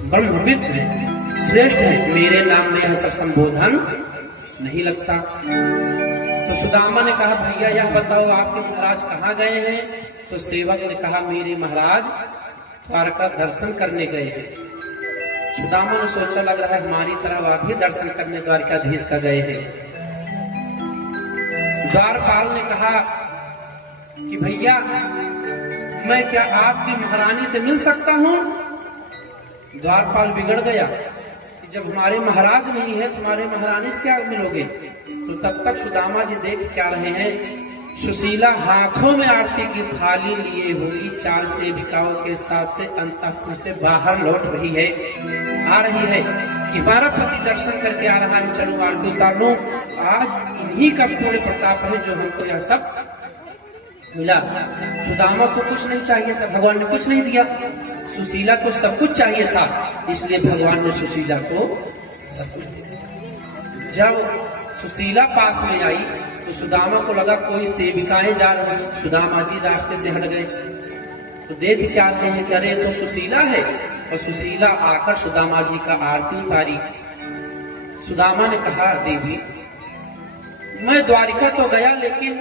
ब्रह्मविद है, श्रेष्ठ है, मेरे नाम में यह सब संबोधन नहीं लगता। तो सुदामा ने कहा भैया यह बताओ आपके महाराज कहाँ गए हैं। तो सेवक ने कहा मेरे महाराज द्वारका दर्शन करने गए हैं। सुदामा ने सोचा लग रहा है हमारी तरह आप भी दर्शन करने द्वारकाधीश का गए हैं। द्वारपाल ने कहा कि भैया मैं क्या आपकी महारानी से मिल सकता हूँ। द्वारपाल बिगड़ गया कि जब हमारे महाराज नहीं है तुम्हारे महारानी से क्या मिलोगे। तो तब तक सुदामा जी देख क्या रहे हैं, सुशीला हाथों में आरती की थाली लिए हुई चार सेविकाओं के साथ से अंतःपुर से बाहर लौट रही है, आ रही है कि हमारा पति दर्शन करके आ रहा है, चलो आरती उतार लो। आज इन्हीं का पूर्ण प्रताप है जो हमको यह सब मिला। सुदामा को कुछ नहीं चाहिए था, भगवान ने कुछ नहीं दिया। सुशीला को सब कुछ चाहिए था, इसलिए भगवान ने सुशीला को सब कुछ दिया। जब सुशीला पास में आई तो सुदामा को लगा कोई सेविकाएं जा रही, सुदामा जी रास्ते से हट गए। तो देख क्या आते हैं कि अरे तो सुशीला है, और सुशीला आकर सुदामा जी का आरती उतारी। सुदामा ने कहा देवी मैं द्वारिका तो गया लेकिन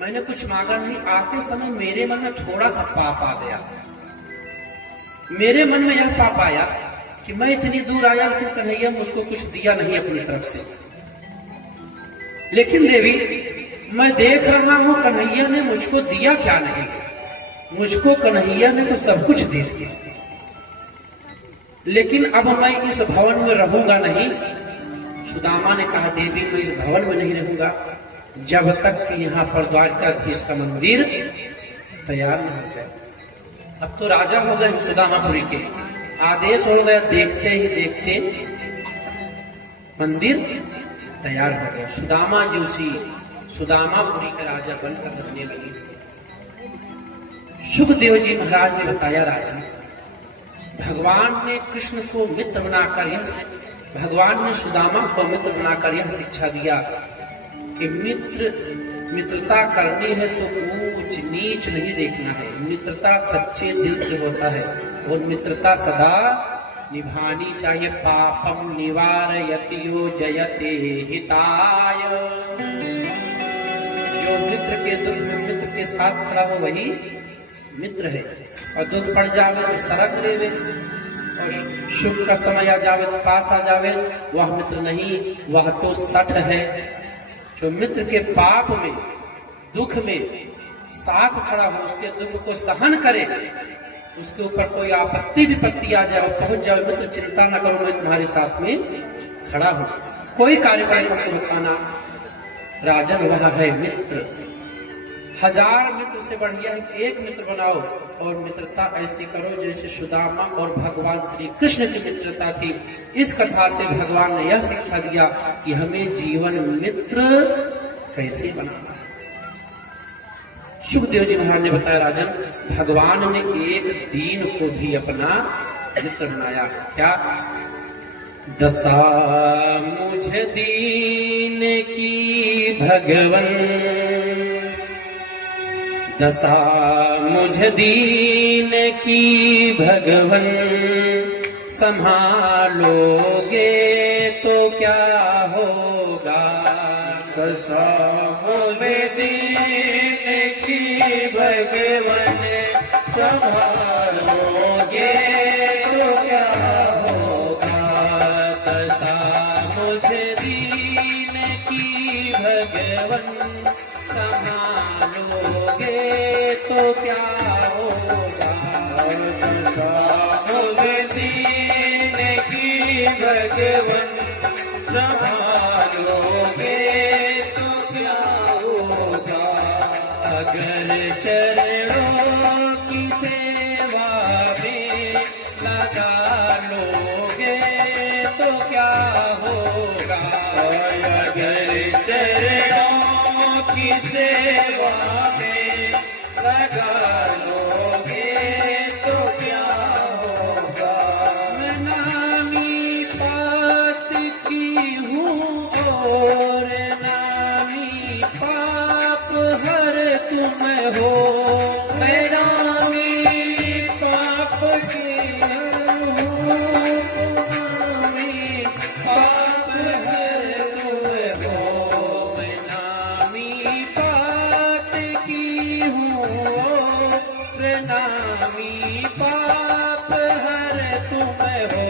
मैंने कुछ मांगा नहीं। आते समय मेरे मन में थोड़ा सा पाप आ गया। मेरे मन में यह पाप आया कि मैं इतनी दूर आया लेकिन कन्हैया मुझको कुछ दिया नहीं अपनी तरफ से। लेकिन देवी मैं देख रहा हूं कन्हैया ने मुझको दिया क्या नहीं। मुझको कन्हैया ने तो सब कुछ दे दिया, लेकिन अब मैं इस भवन में रहूंगा नहीं। सुदामा ने कहा देवी मैं इस भवन में नहीं रहूंगा जब तक कि यहाँ पर द्वारकाधीश का मंदिर तैयार नहीं हो जाए। अब तो राजा हो गए सुदामापुरी के, आदेश हो गया। देखते ही देखते मंदिर तैयार हो गया। सुदामा जी उसी सुदामापुरी के राजा बनकर रहने लगे। सुखदेव जी महाराज ने बताया, राजन भगवान ने कृष्ण को मित्र बनाकर भगवान ने सुदामा को मित्र बनाकर यह शिक्षा दिया कि मित्रता करनी है तो ऊंच नीच नहीं देखना है। मित्रता सच्चे दिल से होता है और मित्रता सदा निभानी चाहिए। पापम निवारयति यो जयते हिताय। जो मित्र के दुख में मित्र के साथ खड़ा हो वही मित्र है, और दुख पड़ जावे तो सड़क लेवे, और सुख का समय आ जावे तो पास आ जावे, वह मित्र नहीं, वह तो सठ है। जो मित्र के पाप में दुख में साथ खड़ा हो, उसके दुख को सहन करे, उसके ऊपर कोई आपत्ति विपत्ति आ जाए और पहुंच जाए, मित्र चिंता न करो, मैं तुम्हारे साथ में खड़ा हूं, कोई कार्यक्रम को रुकाना। राजन वह है मित्र। 1000 मित्र से बढ़िया है कि एक मित्र बनाओ, और मित्रता ऐसी करो जैसे सुदामा और भगवान श्री कृष्ण की मित्रता थी। इस कथा से भगवान ने यह शिक्षा दिया कि हमें जीवन मित्र कैसे बनाना। सुखदेव जी महाराज ने बताया, राजन भगवान ने एक दीन को भी अपना मित्र बनाया। क्या? दशा मुझ दीन की भगवन, दशा मुझ दीन की भगवन, संभालोगे तो क्या होगा। दशा मुझ दीन की भगवन, संभालोगे तो क्या होगा। दशा मुझ दीन की भगवन, संभालोगे तो क्या होगा। मुझ दीन की भगवन, संभालोगे तो क्या होगा। अगर चरणों की सेवा में लगा लोगे तो क्या होगा। अगर चरणों की सेवा में लगा लोगे तो क्या होगा। मैं नामी पात की हूँ और नामी पाप हर तुम हो। मैं नामी पाप की हूँ, नामी पाप हर तुम हो। मैं नामी पात की हूँ और नामी पाप हर तुम हो।